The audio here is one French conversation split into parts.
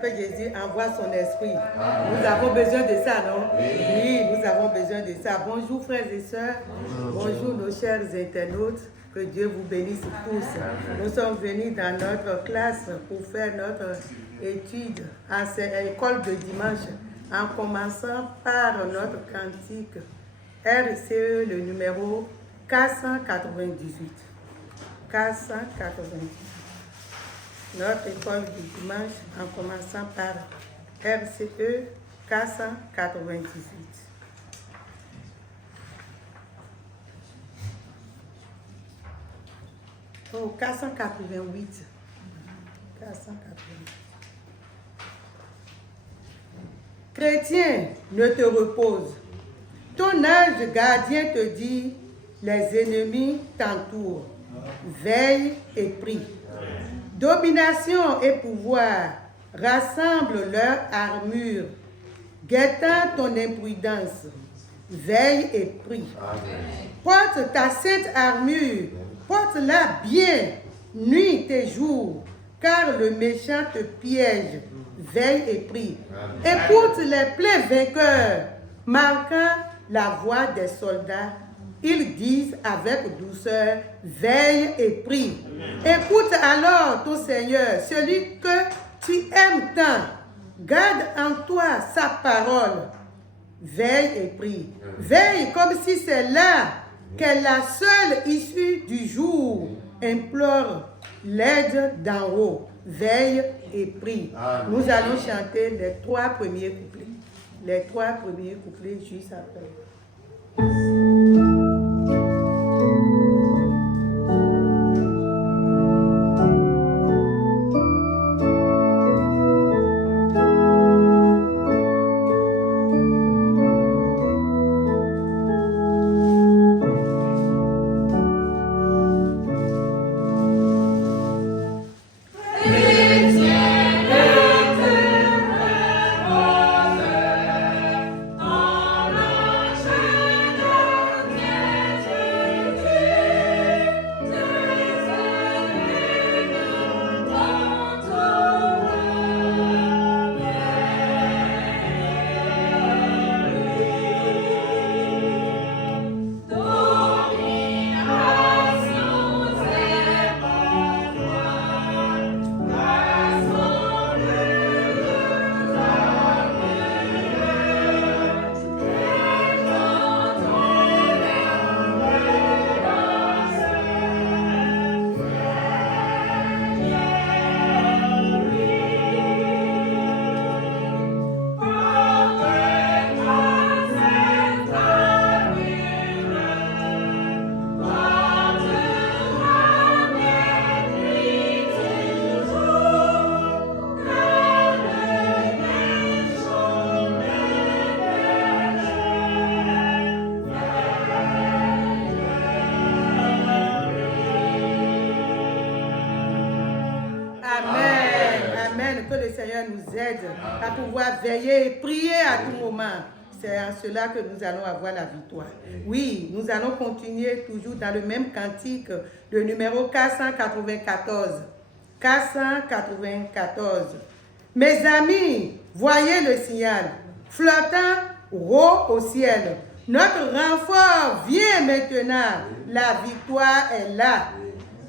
que Jésus envoie son esprit. Nous avons besoin de ça, non? Oui, nous avons besoin de ça. Bonjour frères et sœurs. Bonjour nos chers internautes. Que Dieu vous bénisse tous. Nous sommes venus dans notre classe pour faire notre étude à cette école de dimanche en commençant par notre cantique RCE, le numéro 498. 498. Notre école du dimanche en commençant par RCE 498. Oh, 488. 488. Chrétien, ne te repose. Ton âge gardien te dit, les ennemis t'entourent. Veille et prie. Domination et pouvoir rassemblent leur armure. Guettant ton imprudence, veille et prie. Porte ta sainte armure, porte-la bien, nuit et jour, car le méchant te piège. Veille et prie. Écoute les pleins vainqueurs, marquant la voix des soldats. Ils disent avec douceur, veille et prie. Écoute alors ton Seigneur, celui que tu aimes tant. Garde en toi sa parole. Veille et prie. Veille comme si c'est là qu'est la seule issue du jour. Implore l'aide d'en haut. Veille et prie. Nous allons chanter les 3 premiers couplets. Les 3 premiers couplets juste après. À pouvoir veiller et prier à tout moment. C'est en cela que nous allons avoir la victoire. Oui, nous allons continuer toujours dans le même cantique, le numéro 494. 494. Mes amis, voyez le signal, flottant haut au ciel. Notre renfort vient maintenant. La victoire est là.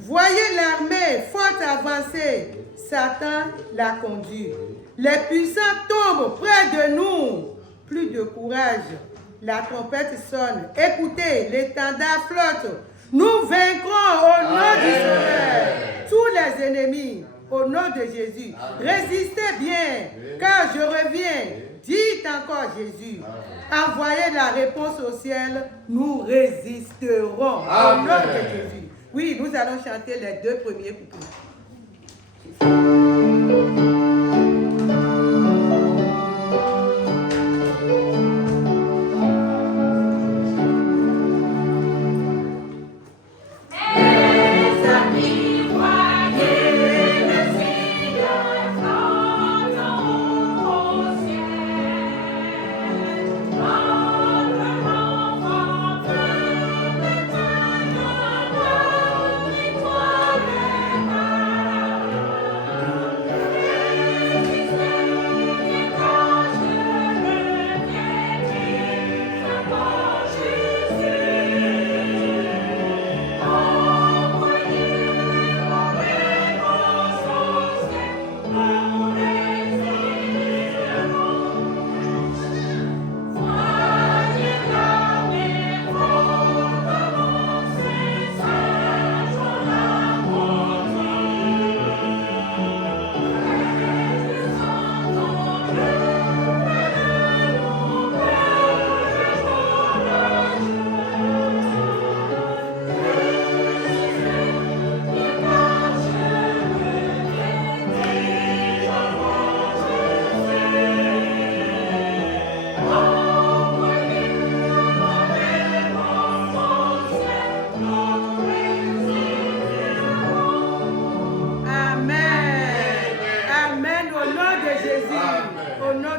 Voyez l'armée forte avancée. Satan la conduit. Les puissants tombent près de nous. Plus de courage. La trompette sonne. Écoutez, l'étendard flotte. Nous vaincrons au nom du Seigneur tous les ennemis. Au nom de Jésus. Résistez bien, car je reviens. Dites encore Jésus. Envoyez la réponse au ciel. Nous résisterons. Au nom de Jésus. Oui, nous allons chanter les 2 premiers couplets.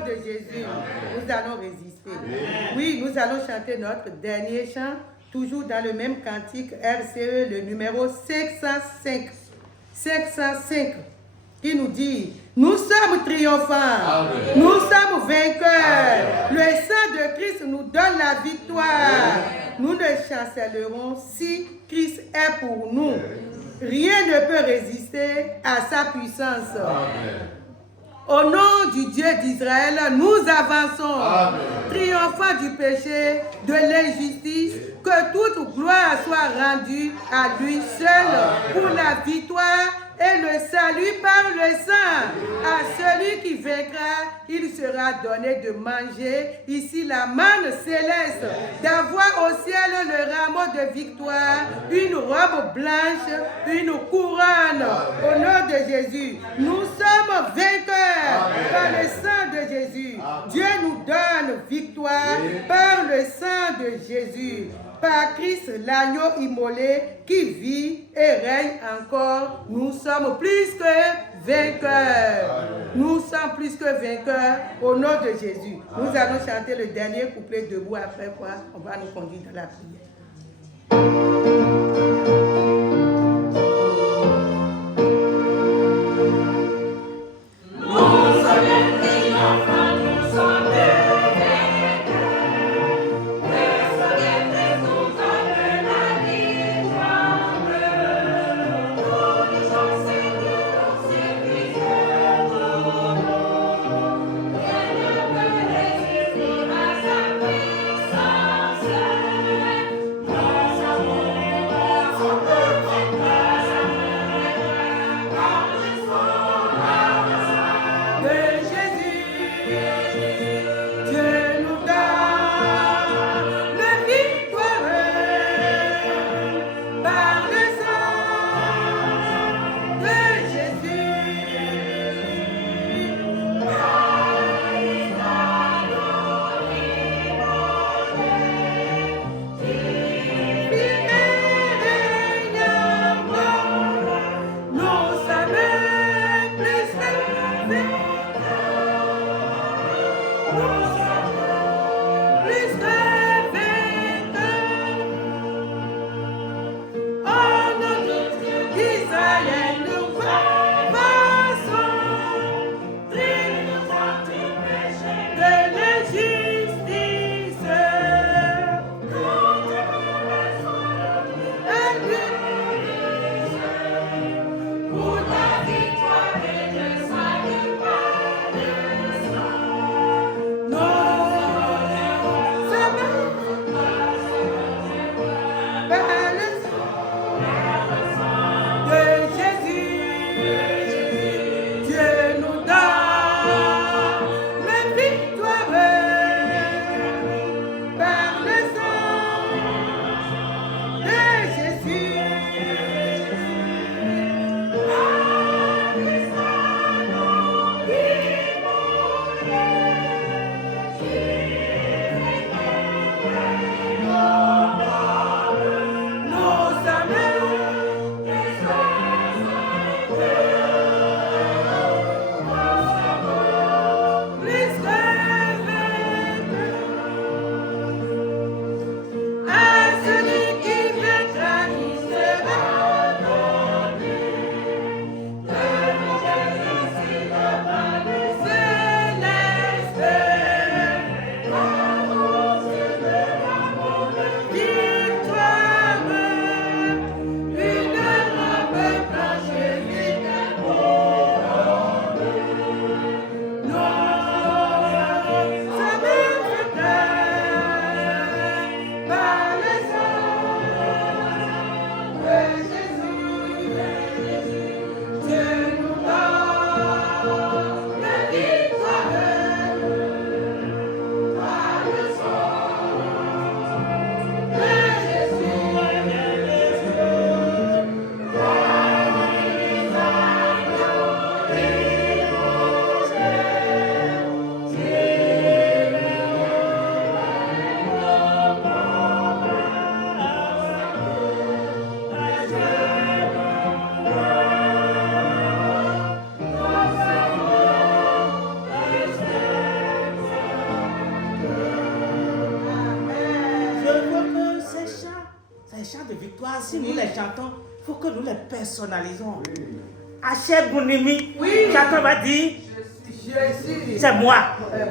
de Jésus, nous allons résister. Oui, nous allons chanter notre dernier chant, toujours dans le même cantique RCE, le numéro 505. 505, qui nous dit, nous sommes triomphants, Amen. Nous sommes vainqueurs. Le sang de Christ nous donne la victoire. Amen. Nous ne chancellerons si Christ est pour nous. Rien ne peut résister à sa puissance. Amen. Au nom du Dieu d'Israël, nous avançons, Amen. Triomphant du péché, de l'injustice, que toute gloire soit rendue à lui seul. Amen. Pour la victoire et le salut par le sang. À celui qui vaincra, il sera donné de manger ici la manne céleste, d'avoir au ciel le rameau de victoire, une robe blanche, une couronne. Au nom de Jésus, nous sommes vainqueurs par le sang de Jésus. Dieu nous donne victoire par le sang de Jésus. Par Christ, l'agneau immolé qui vit et règne encore, nous sommes plus que vainqueurs. Nous sommes plus que vainqueurs au nom de Jésus. Nous allons chanter le dernier couplet debout, après quoi on va nous conduire dans la prière. No! victoires, si nous les chantons, il faut que nous les personnalisons. Achète Bounimi, chacun va dire, c'est moi.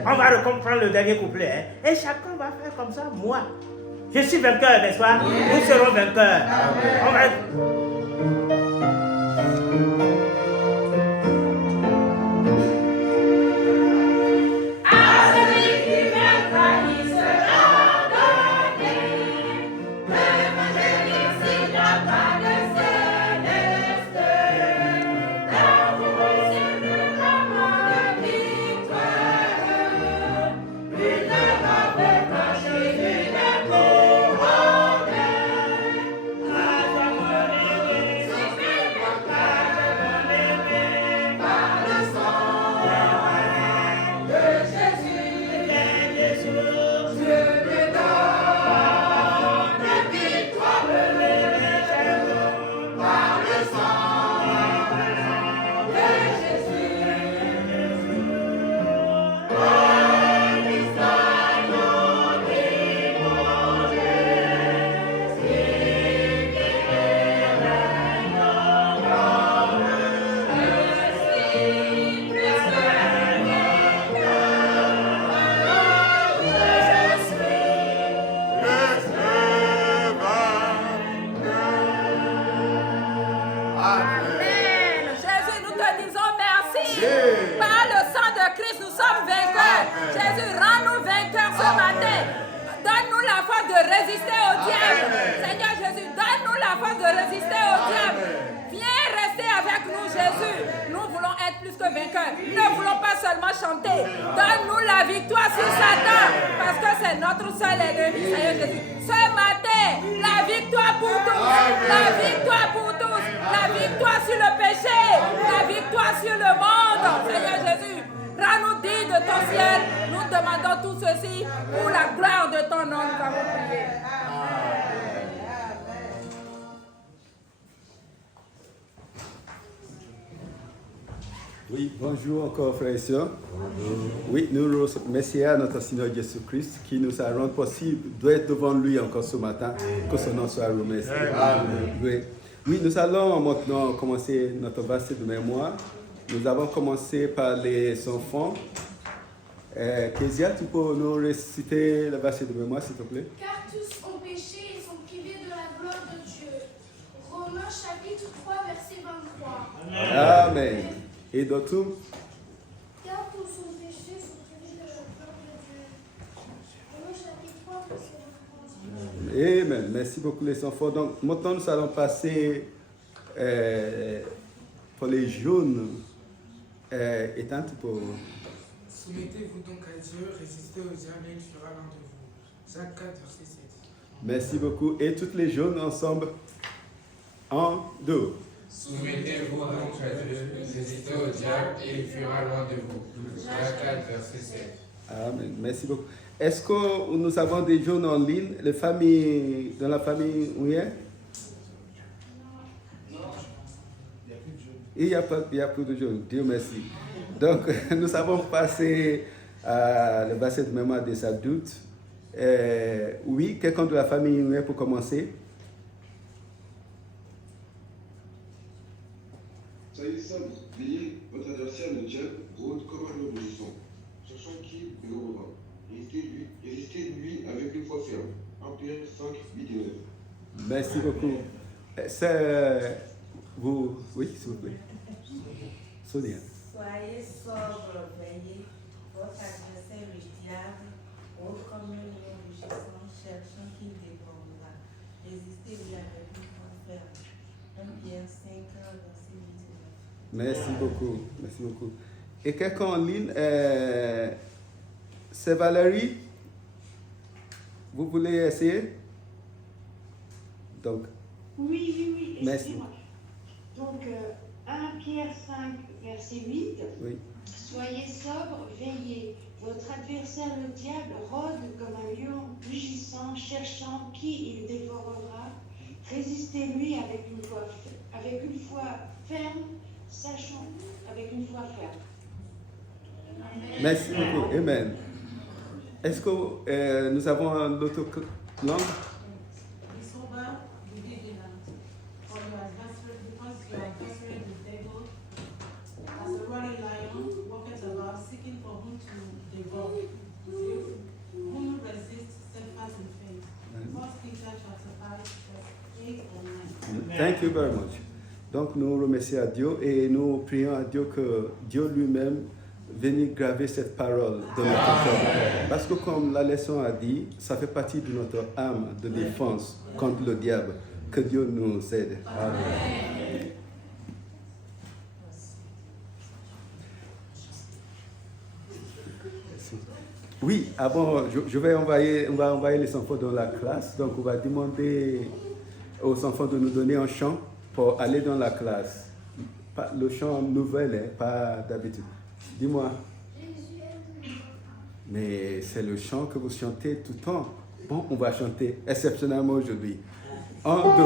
On va reprendre le dernier couplet. Et chacun va faire comme ça, moi. Je suis vainqueur, n'est-ce pas? Nous serons vainqueurs. On va... Oui, bonjour encore frères et sœurs. Oui, nous remercions à notre Seigneur Jésus-Christ qui nous a rendu possible d'être devant lui encore ce matin, que son nom soit remercié. Oui. Oui, nous allons maintenant commencer notre verset de mémoire. Nous avons commencé par les enfants. Kezia, tu peux nous réciter le verset de mémoire, s'il te plaît? Car tous ont péché et sont privés de la gloire de Dieu. Romains chapitre 3, verset 23. Amen. Et d'autres? Car tous ont péché et sont privés de la gloire de Dieu. Romains chapitre 3, verset 23. Amen. Merci beaucoup les enfants. Donc maintenant nous allons passer pour les jaunes. Étant pour... Soumettez-vous donc à Dieu, résistez au diable et il fera l'un de vous. Jacques 4, verset 7. Merci beaucoup. Et toutes les jaunes ensemble. 1, 2. Soumettez-vous donc à Dieu, résistez au diable et il fuira loin de vous. Jacques 4, verset 7. Amen. Merci beaucoup. Est-ce que nous avons des jeunes en ligne, les familles, dans la famille où il y a? Non. Il n'y a plus de jeunes. Dieu merci. Donc, nous avons passé le bassin de mémoire des adultes. Oui, quelqu'un de la famille où il y a pour commencer? Soyez sables, veillez, votre adversaire le diable rôde comme un lion rugissant, cherchant qui le revend. Résistez-lui avec une foi ferme. 1 Pierre 5, 8 et 9. Merci beaucoup. C'est vous, oui, s'il vous plaît. Sonia. Soyez sobre, veillez, votre adversaire le diable rôde comme un lion rugissant, cherchant qui dévorera. Résistez-lui avec une foi ferme. 1 Pierre 5, verset 8 et 9. Merci beaucoup. Merci beaucoup. Et quelqu'un en ligne, c'est Valérie. Vous voulez essayer? Donc. Oui, Merci. excusez-moi. Donc, 1 Pierre 5, verset 8. Oui. Soyez sobre, veillez. Votre adversaire le diable rôde comme un lion rugissant, cherchant qui il dévorera. Résistez-lui avec une foi ferme, sachant avec une foi ferme. Merci beaucoup. Amen. Est-ce que nous avons l'autre langue? Thank you very much. Donc nous remercions à Dieu et nous prions à Dieu que Dieu lui-même vienne graver cette parole dans notre cœur. Parce que comme la leçon a dit, ça fait partie de notre âme de défense contre le diable. Que Dieu nous aide. Amen. Oui, on va envoyer les enfants dans la classe. Donc, on va demander aux enfants de nous donner un chant pour aller dans la classe. Le chant nouvel, pas d'habitude. Dis-moi. Mais c'est le chant que vous chantez tout le temps. Bon, on va chanter exceptionnellement aujourd'hui. 1, 2.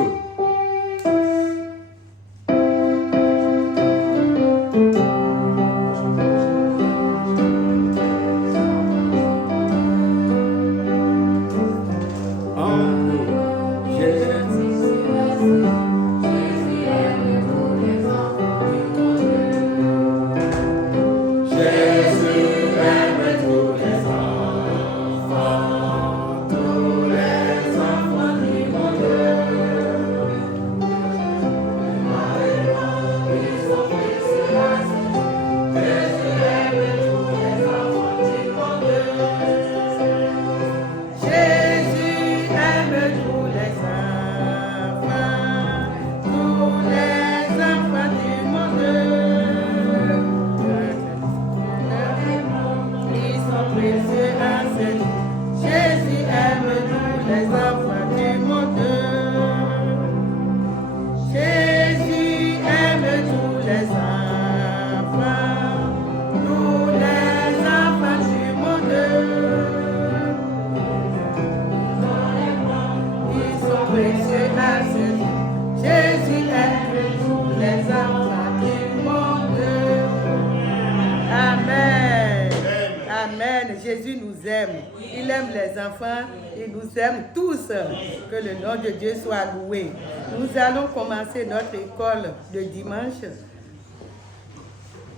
Jésus nous aime. Il aime les enfants. Il nous aime tous. Que le nom de Dieu soit loué. Nous allons commencer notre école de dimanche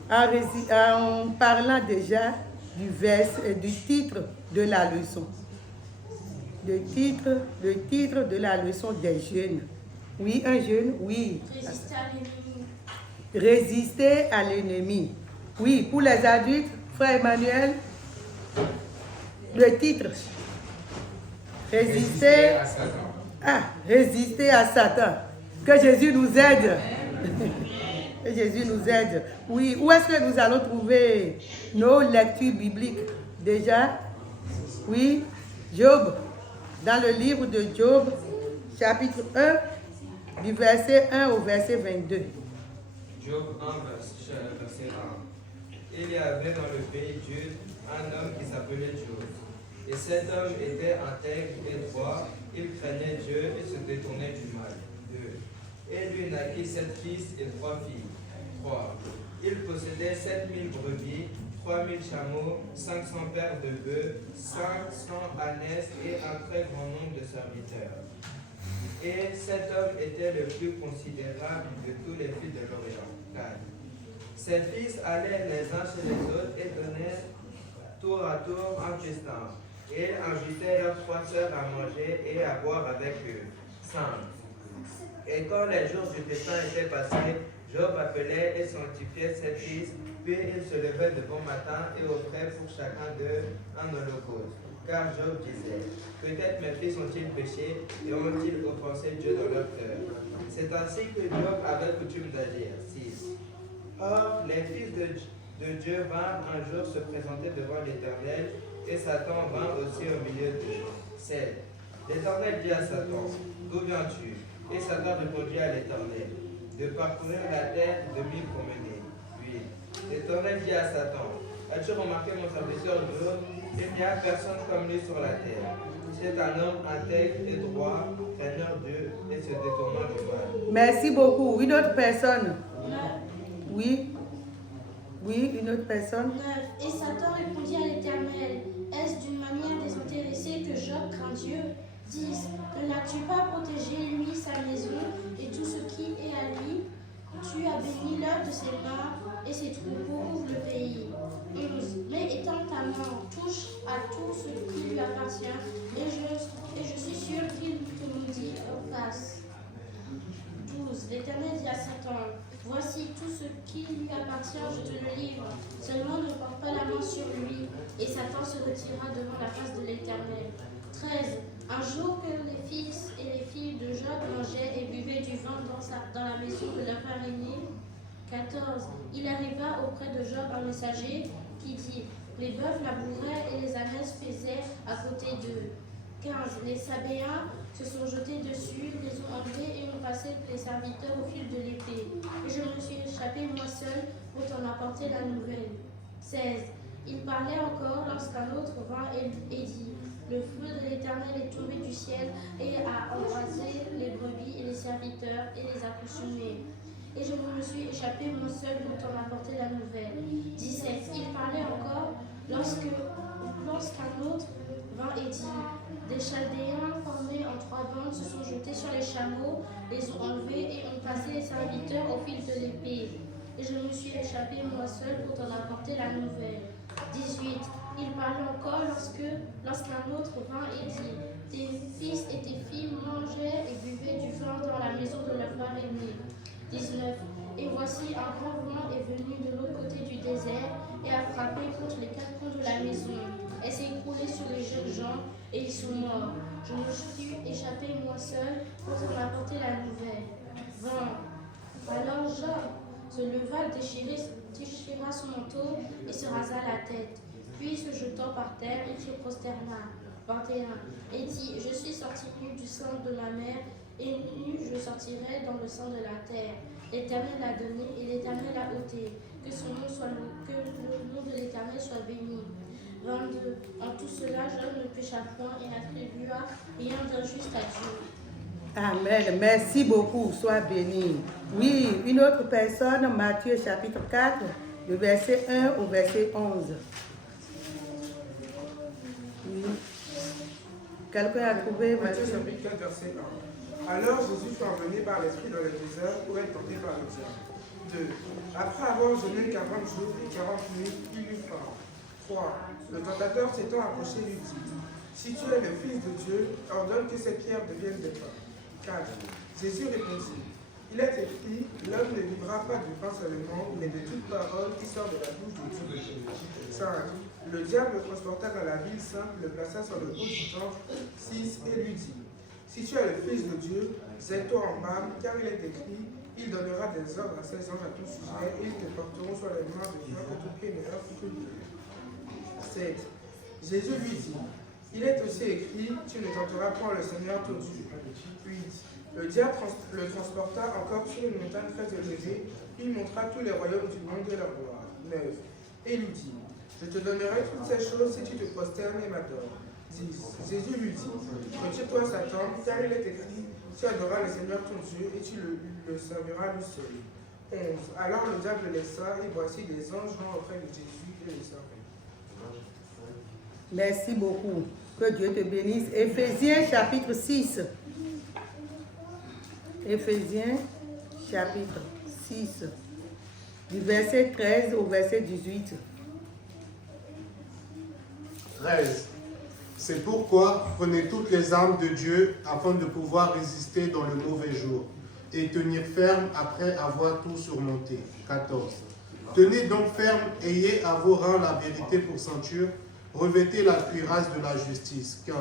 en parlant déjà du titre de la leçon. Le titre de la leçon des jeunes. Oui, un jeune, oui. Résister à l'ennemi. Résister à l'ennemi. Oui, pour les adultes, frère Emmanuel, le titre. Résister à Satan. Résister à Satan. Que Jésus nous aide. Que Jésus nous aide. Oui, où est-ce que nous allons trouver nos lectures bibliques? Déjà, oui, Job. Dans le livre de Job, chapitre 1, du verset 1 au verset 22. Job 1, verset 1. Il y avait dans le pays Jude un homme qui s'appelait Job. Et cet homme était intègre et droit, il craignait Dieu et se détournait du mal. 2. Et lui naquit 7 fils et 3 filles. 3. Il possédait 7000 brebis, 3000 chameaux, 500 paires de bœufs, 500 ânesses et un très grand nombre de serviteurs. Et cet homme était le plus considérable de tous les fils de l'Orient. 4. Ses fils allaient les uns chez les autres et donnaient tour à tour un festin. Et ils invitaient leurs 3 sœurs à manger et à boire avec eux. 5. Et quand les jours du festin étaient passés, Job appelait et sanctifiait ses fils, puis il se levait de bon matin et offrait pour chacun d'eux un holocauste. Car Job disait, peut-être mes fils ont-ils péché et ont-ils offensé Dieu dans leur cœur. C'est ainsi que Job avait coutume d'agir. 6. Or, les fils de Dieu vinrent un jour se présenter devant l'Éternel, et Satan vint aussi au milieu d'eux. 7. L'Éternel dit à Satan, d'où viens-tu? Et Satan répondit à l'Éternel, de parcourir la terre de m'y promener. 8. L'Éternel dit à Satan, as-tu remarqué mon serviteur Job? Il n'y a personne comme lui sur la terre. C'est un homme intègre et droit, craignant Dieu et se détournant du mal. Merci beaucoup. Une autre personne? Oui. Oui, une autre personne? 9. Et Satan répondit à l'Éternel, est-ce d'une manière désintéressée que Job craint Dieu? 10. Ne l'as-tu pas protégé, lui, sa maison, et tout ce qui est à lui? Tu as béni l'œuvre de ses mains, et ses troupeaux ouvrent le pays. 11. Mais étends ta main, touche à tout ce qui lui appartient, et je suis sûr qu'il te maudit en face. 12. tout ce qui lui appartient, je te le livre. Seulement ne porte pas la main sur lui. Et Satan se retira devant la face de l'Éternel. 13. Un jour que les fils et les filles de Job mangeaient et buvaient du vin dans la maison de leur frère aîné. 14. Il arriva auprès de Job un messager qui dit: les bœufs labouraient et les ânesses faisaient à côté d'eux. 15. Les Sabéens se sont jetés dessus, les ont enlevés et ont passé les serviteurs au fil de l'épée. Et je me suis échappé moi seul pour t'en apporter la nouvelle. 16. Il parlait encore lorsqu'un autre vint et dit: le feu de l'Éternel est tombé du ciel et a embrasé les brebis et les serviteurs et les a consumés. Et je me suis échappé moi seul pour t'en apporter la nouvelle. 17. Il parlait encore lorsqu'un autre vint et dit: des Chaldéens formés en 3 bandes se sont jetés sur les chameaux, les ont enlevés et ont passé les serviteurs au fil de l'épée. Et je me suis échappé moi seul pour t'en apporter la nouvelle. 18. Il parlait encore lorsqu'un autre vint et dit: tes fils et tes filles mangeaient et buvaient du vin dans la maison de leur frère aîné. 19. Et voici un grand vent est venu de l'autre côté du désert et a frappé contre les 4 coins de la maison. Elle s'est écroulée sur les jeunes gens et ils sont morts. Je me suis échappé moi seul pour t'en apporter la nouvelle. 20. Alors Job se leva, déchira son manteau et se rasa la tête. Puis se jetant par terre, il se prosterna. 21. Et dit: je suis sorti nu du sein de ma mère, et nu je sortirai dans le sein de la terre. L'Éternel a donné et l'Éternel a ôté. Que le nom de l'Éternel soit béni. 22. En tout cela, Job ne pécha point et n'attribua rien d'injuste à Dieu. Amen. Merci beaucoup. Sois béni. Oui, une autre personne, Matthieu chapitre 4, du verset 1 au verset 11. Oui. Quelqu'un a trouvé Matthieu chapitre 4, verset 1. Alors Jésus fut emmené par l'Esprit dans le désert pour être tenté par le diable. 2. Après avoir jeûné 40 jours et 40 nuits, il eut faim. 3. Le tentateur s'étant approché lui dit: si tu es le Fils de Dieu, ordonne que ces pierres deviennent des pains. 4. Jésus répondit: il est écrit, l'homme ne vivra pas du pain seulement, mais de toute parole qui sort de la bouche de Dieu. 5. Le diable le transporta dans la ville sainte, le plaça sur le haut du temple. 6. Et lui dit: si tu es le Fils de Dieu, zèle-toi en bas, car il est écrit, il donnera des ordres à ses anges à ton sujet, et ils te porteront sur les mains de façon que ton pied ne heurte que le mur. 7. Jésus lui dit: il est aussi écrit, tu ne tenteras point le Seigneur ton Dieu. 8. Le diable le transporta encore sur une montagne très élevée, il montra tous les royaumes du monde et leur gloire. 9. Et lui dit: je te donnerai toutes ces choses si tu te prosternes et m'adores. 10. Jésus lui dit: retire-toi Satan, car il est écrit, tu adoreras le Seigneur ton Dieu et tu le serviras lui seul. 11. Alors le diable le laissa, et voici des anges vinrent auprès de Jésus et le servaient. Merci beaucoup. Que Dieu te bénisse. Éphésiens chapitre 6. Éphésiens chapitre 6. Du verset 13 au verset 18. 13. C'est pourquoi prenez toutes les armes de Dieu afin de pouvoir résister dans le mauvais jour et tenir ferme après avoir tout surmonté. 14. Tenez donc ferme, ayez à vos reins la vérité pour ceinture, revêtez la cuirasse de la justice. 15.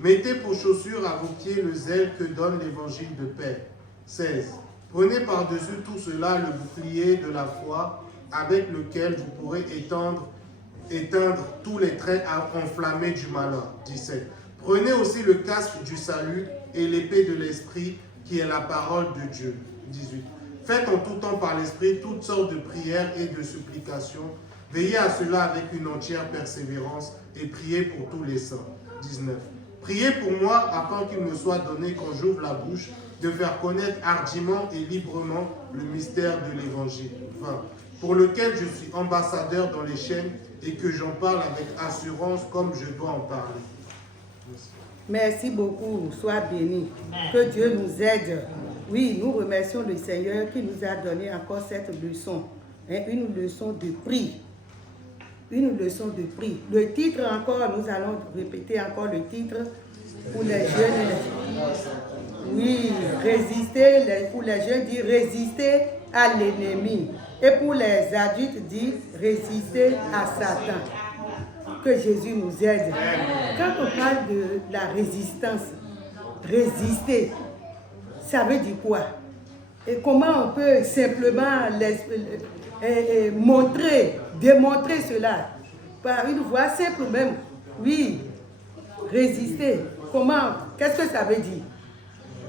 Mettez pour chaussure à vos pieds le zèle que donne l'évangile de paix. 16. Prenez par-dessus tout cela le bouclier de la foi avec lequel vous pourrez éteindre tous les traits enflammés du malin. 17. Prenez aussi le casque du salut et l'épée de l'esprit qui est la parole de Dieu. 18. Faites en tout temps par l'esprit toutes sortes de prières et de supplications. Veillez à cela avec une entière persévérance et priez pour tous les saints. 19. Priez pour moi afin qu'il me soit donné quand j'ouvre la bouche de faire connaître hardiment et librement le mystère de l'évangile. 20. Pour lequel je suis ambassadeur dans les chaînes et que j'en parle avec assurance comme je dois en parler. Merci beaucoup. Sois béni. Que Dieu nous aide. Oui, nous remercions le Seigneur qui nous a donné encore cette leçon. Une leçon de prix. Une leçon de prix. Le titre encore, nous allons répéter encore le titre pour les jeunes. Oui, résister, pour les jeunes, dire résister à l'ennemi. Et pour les adultes, dit résister à Satan. Que Jésus nous aide. Quand on parle de la résistance, résister, ça veut dire quoi? Et comment on peut simplement démontrer cela? Par une voie simple même. Oui, résister. Comment? Qu'est-ce que ça veut dire?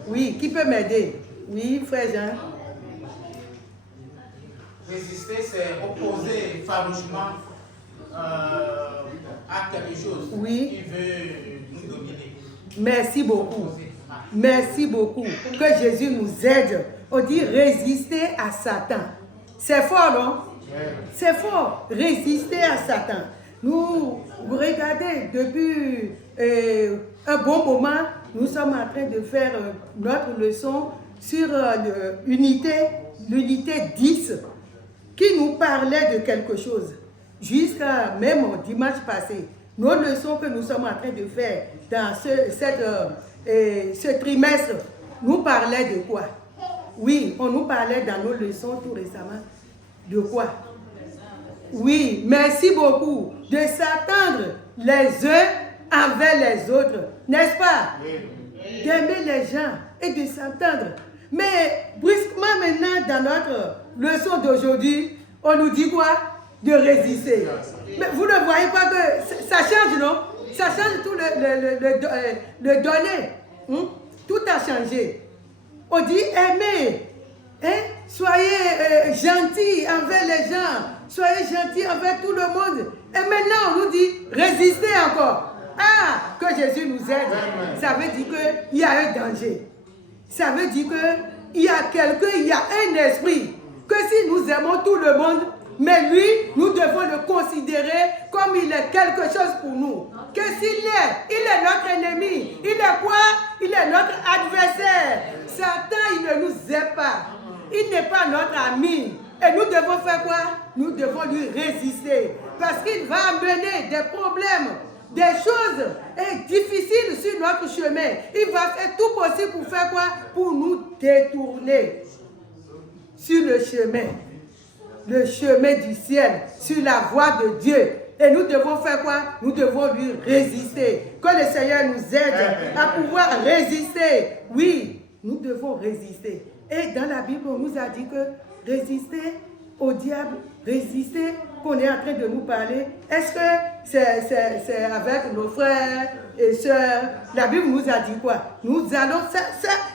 Oui, qui peut m'aider? Oui, frère Jean. Résister, c'est opposer farouchement à quelque chose qui veut nous dominer. Merci beaucoup. Merci beaucoup. Que Jésus nous aide. On dit résister à Satan. C'est fort, non? C'est fort. Résister à Satan. Nous regardez, depuis un bon moment, nous sommes en train de faire notre leçon sur l'unité 10 qui nous parlait de quelque chose. Jusqu'à même dimanche passé, nos leçons que nous sommes en train de faire dans ce trimestre nous parlaient de quoi? Oui, on nous parlait dans nos leçons tout récemment. De quoi? Oui, merci beaucoup. De s'attendre les uns envers les autres, n'est-ce pas? D'aimer les gens et de s'entendre. Mais brusquement maintenant, dans notre leçon d'aujourd'hui, on nous dit quoi? De résister. Mais vous ne voyez pas que ça change, non? Ça change tout le donné. Tout a changé. On dit aimer. Hein? Soyez gentils envers les gens. Soyez gentils envers tout le monde. Et maintenant, on nous dit résister encore. Ah, que Jésus nous aide. Ça veut dire qu'il y a un danger. Ça veut dire qu'il y a quelqu'un, il y a un esprit. Que si nous aimons tout le monde, mais lui, nous devons le considérer comme il est quelque chose pour nous. Que s'il est notre ennemi. Il est quoi? Il est notre adversaire. Satan, il ne nous aime pas. Il n'est pas notre ami. Et nous devons faire quoi? Nous devons lui résister. Parce qu'il va amener des problèmes, des choses difficiles sur notre chemin. Il va faire tout possible pour faire quoi? Pour nous détourner sur le chemin du ciel, sur la voie de Dieu. Et nous devons faire quoi? Nous devons lui résister. Que le Seigneur nous aide à pouvoir résister. Oui, nous devons résister. Et dans la Bible, on nous a dit que résister au diable, résister, qu'on est en train de nous parler. Est-ce que c'est avec nos frères et sœurs? La Bible nous a dit quoi? Nous allons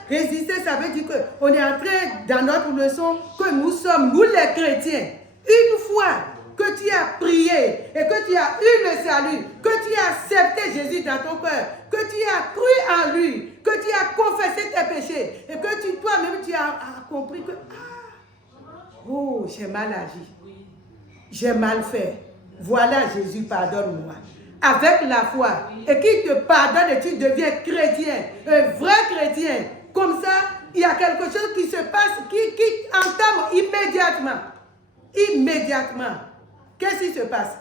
résister, ça veut dire qu'on est en train, dans notre leçon, que nous sommes, nous les chrétiens, une fois que tu as prié et que tu as eu le salut, que tu as accepté Jésus dans ton cœur, que tu as cru en lui, que tu as confessé tes péchés et que toi-même tu as compris que oh, j'ai mal agi, j'ai mal fait. Voilà, Jésus, pardonne-moi. Avec la foi, et qu'il te pardonne et tu deviens chrétien, un vrai chrétien. Comme ça, il y a quelque chose qui se passe, qui entame immédiatement. Immédiatement. Qu'est-ce qui se passe?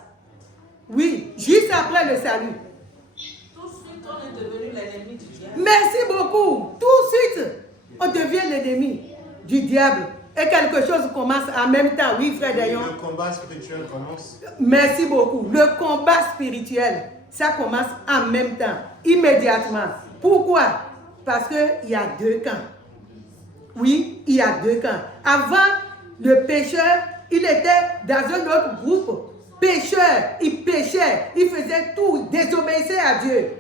Oui, juste après le salut. Tout de suite, on est devenu l'ennemi du diable. Merci beaucoup. Tout de suite, on devient l'ennemi du diable. Et quelque chose commence en même temps. Oui, frère Dayon. Le combat spirituel commence. Merci beaucoup. Le combat spirituel, ça commence en même temps, immédiatement. Pourquoi? Parce qu'il y a deux camps. Oui, il y a deux camps. Avant, le pécheur, il était dans un autre groupe. Pécheur, il péchait, il faisait tout, désobéissait à Dieu.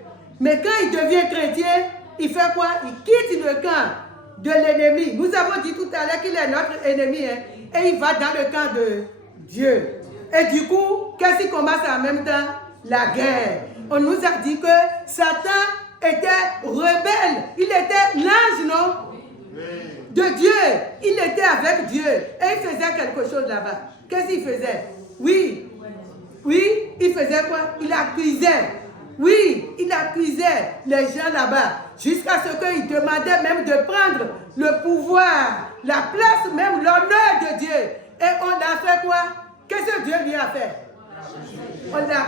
Mais quand il devient chrétien, il fait quoi? Il quitte le camp de l'ennemi. Nous avons dit tout à l'heure qu'il est notre ennemi, hein, et il va dans le camp de Dieu. Et du coup, qu'est-ce qui commence en même temps? La guerre. On nous a dit que Satan était rebelle. Il était l'ange, non? De Dieu. Il était avec Dieu. Et il faisait quelque chose là-bas. Qu'est-ce qu'il faisait? Oui. Oui, il faisait quoi? Il accusait. Oui, il accusait les gens là-bas. Jusqu'à ce qu'il demandait même de prendre le pouvoir, la place, même l'honneur de Dieu. Et on a fait quoi? Qu'est-ce que Dieu lui a fait? On l'a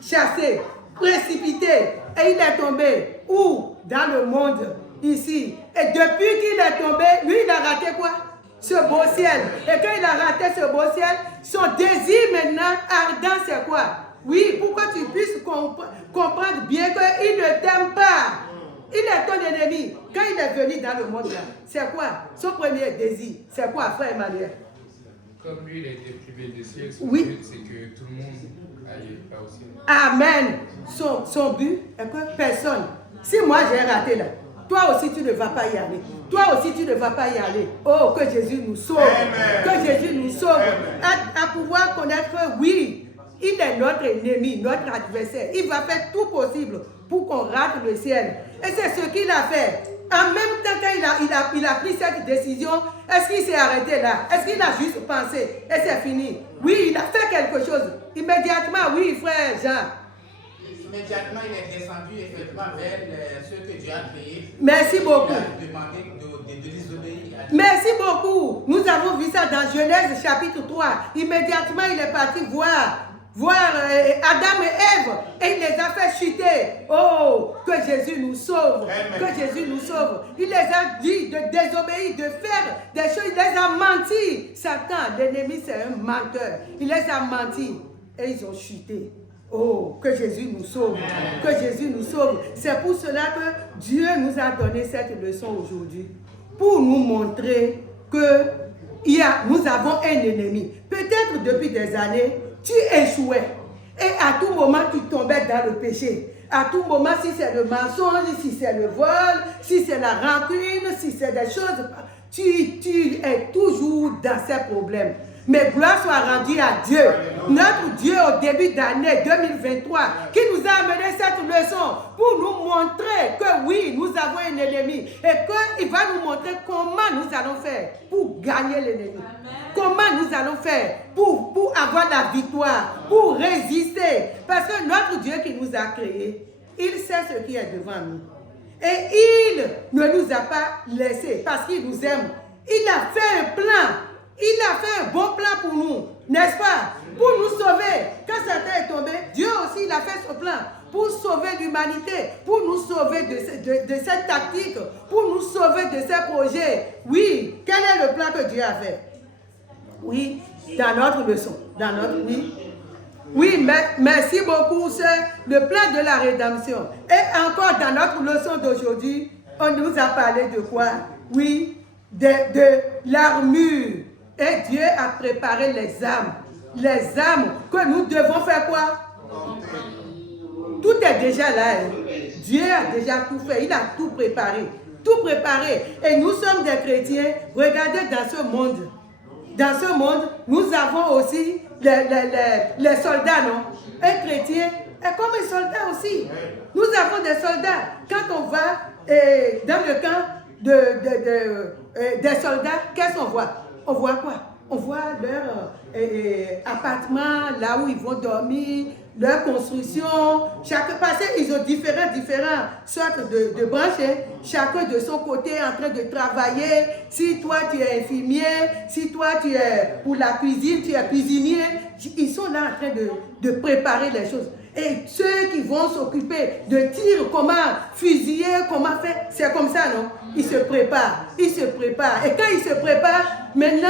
chassé, précipité. Et il est tombé. Où? Dans le monde, ici. Et depuis qu'il est tombé, lui, il a raté quoi? ce beau ciel. Et quand il a raté ce beau ciel, son désir maintenant ardent, c'est quoi? Oui, pour que tu puisses comprendre bien qu'il ne t'aime pas. Il est ton ennemi. Quand il est venu dans le monde là, c'est quoi? Son premier désir, c'est quoi, frère Emmanuel? Comme lui, il a été privé de ciel, son Oui. but, c'est que tout le monde aille pas au ciel. Amen. Son but est que personne. Si moi j'ai raté là, toi aussi tu ne vas pas y aller. Toi aussi tu ne vas pas y aller. Oh, que Jésus nous sauve. Amen. Que Jésus nous sauve. À pouvoir connaître que oui, il est notre ennemi, notre adversaire. Il va faire tout possible pour qu'on rate le ciel. Et c'est ce qu'il a fait. En même temps qu'il a pris cette décision, est-ce qu'il s'est arrêté là? Est-ce qu'il a juste pensé et c'est fini? Oui, il a fait quelque chose. Immédiatement, oui, frère Jean. Immédiatement, il est descendu effectivement vers ceux que Dieu a créés. Merci beaucoup. Il a demandé de désobéir à Dieu. Merci beaucoup. Nous avons vu ça dans Genèse chapitre 3. Immédiatement, il est parti voir Adam et Ève et il les a fait chuter. Oh, que Jésus nous sauve. Amen. Que Jésus nous sauve. Il les a dit de désobéir, de faire des choses. Il les a menti. Satan, l'ennemi, c'est un menteur. Il les a menti et ils ont chuté. Oh, que Jésus nous sauve. Que Jésus nous sauve. C'est pour cela que Dieu nous a donné cette leçon aujourd'hui. Pour nous montrer que nous avons un ennemi. Peut-être depuis des années, tu échouais. Et à tout moment, tu tombais dans le péché. À tout moment, si c'est le mensonge, si c'est le vol, si c'est la rancune, si c'est des choses, tu es toujours dans ces problèmes. Mais gloire soit rendue à Dieu. Notre Dieu au début d'année 2023 qui nous a amené cette leçon pour nous montrer que oui, nous avons un ennemi et qu'il va nous montrer comment nous allons faire pour gagner l'ennemi. Comment nous allons faire pour avoir la victoire, pour résister. Parce que notre Dieu qui nous a créés, il sait ce qui est devant nous. Et il ne nous a pas laissés parce qu'il nous aime. Il a fait un plan. Il a fait un bon plan pour nous, n'est-ce pas? Pour nous sauver. Quand Satan est tombé, Dieu aussi il a fait son plan pour sauver l'humanité, pour nous sauver de cette tactique, pour nous sauver de ces projets. Oui, quel est le plan que Dieu a fait? Oui, dans notre leçon, dans notre vie. Oui, merci beaucoup, c'est le plan de la rédemption. Et encore dans notre leçon d'aujourd'hui, on nous a parlé de quoi? Oui, de l'armure. Et Dieu a préparé les armes. Les armes que nous devons faire quoi? Tout est déjà là. Dieu a déjà tout fait. Il a tout préparé. Tout préparé. Et nous sommes des chrétiens. Regardez dans ce monde. Dans ce monde, nous avons aussi les soldats, non? Un chrétien est comme un soldat aussi. Nous avons des soldats. Quand on va dans le camp des soldats, qu'est-ce qu'on voit? On voit quoi? On voit leur appartement, là où ils vont dormir, leur construction. Parce qu'ils ont différentes sortes de branches. Chacun de son côté en train de travailler. Si toi tu es infirmier, si toi tu es pour la cuisine, tu es cuisinier, ils sont là en train de préparer les choses. Et ceux qui vont s'occuper de tir, comment fusiller, comment faire, c'est comme ça, non? Ils se préparent, ils se préparent. Et quand ils se préparent, maintenant,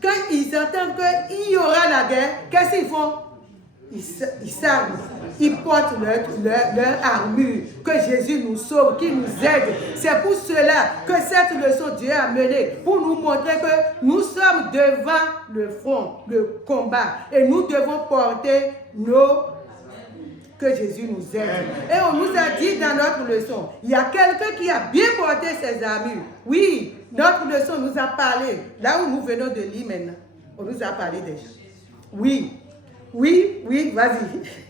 quand ils entendent qu'il y aura la guerre, qu'est-ce qu'ils font? Ils s'arment, ils portent leur armure. Que Jésus nous sauve, qu'il nous aide. C'est pour cela que cette leçon Dieu a menée, pour nous montrer que nous sommes devant le front, le combat. Et nous devons porter que Jésus nous aide. Et on nous a dit dans notre leçon, il y a quelqu'un qui a bien porté ses armures. Oui, notre leçon nous a parlé, là où nous venons de lire maintenant, on nous a parlé des choses. Oui, vas-y.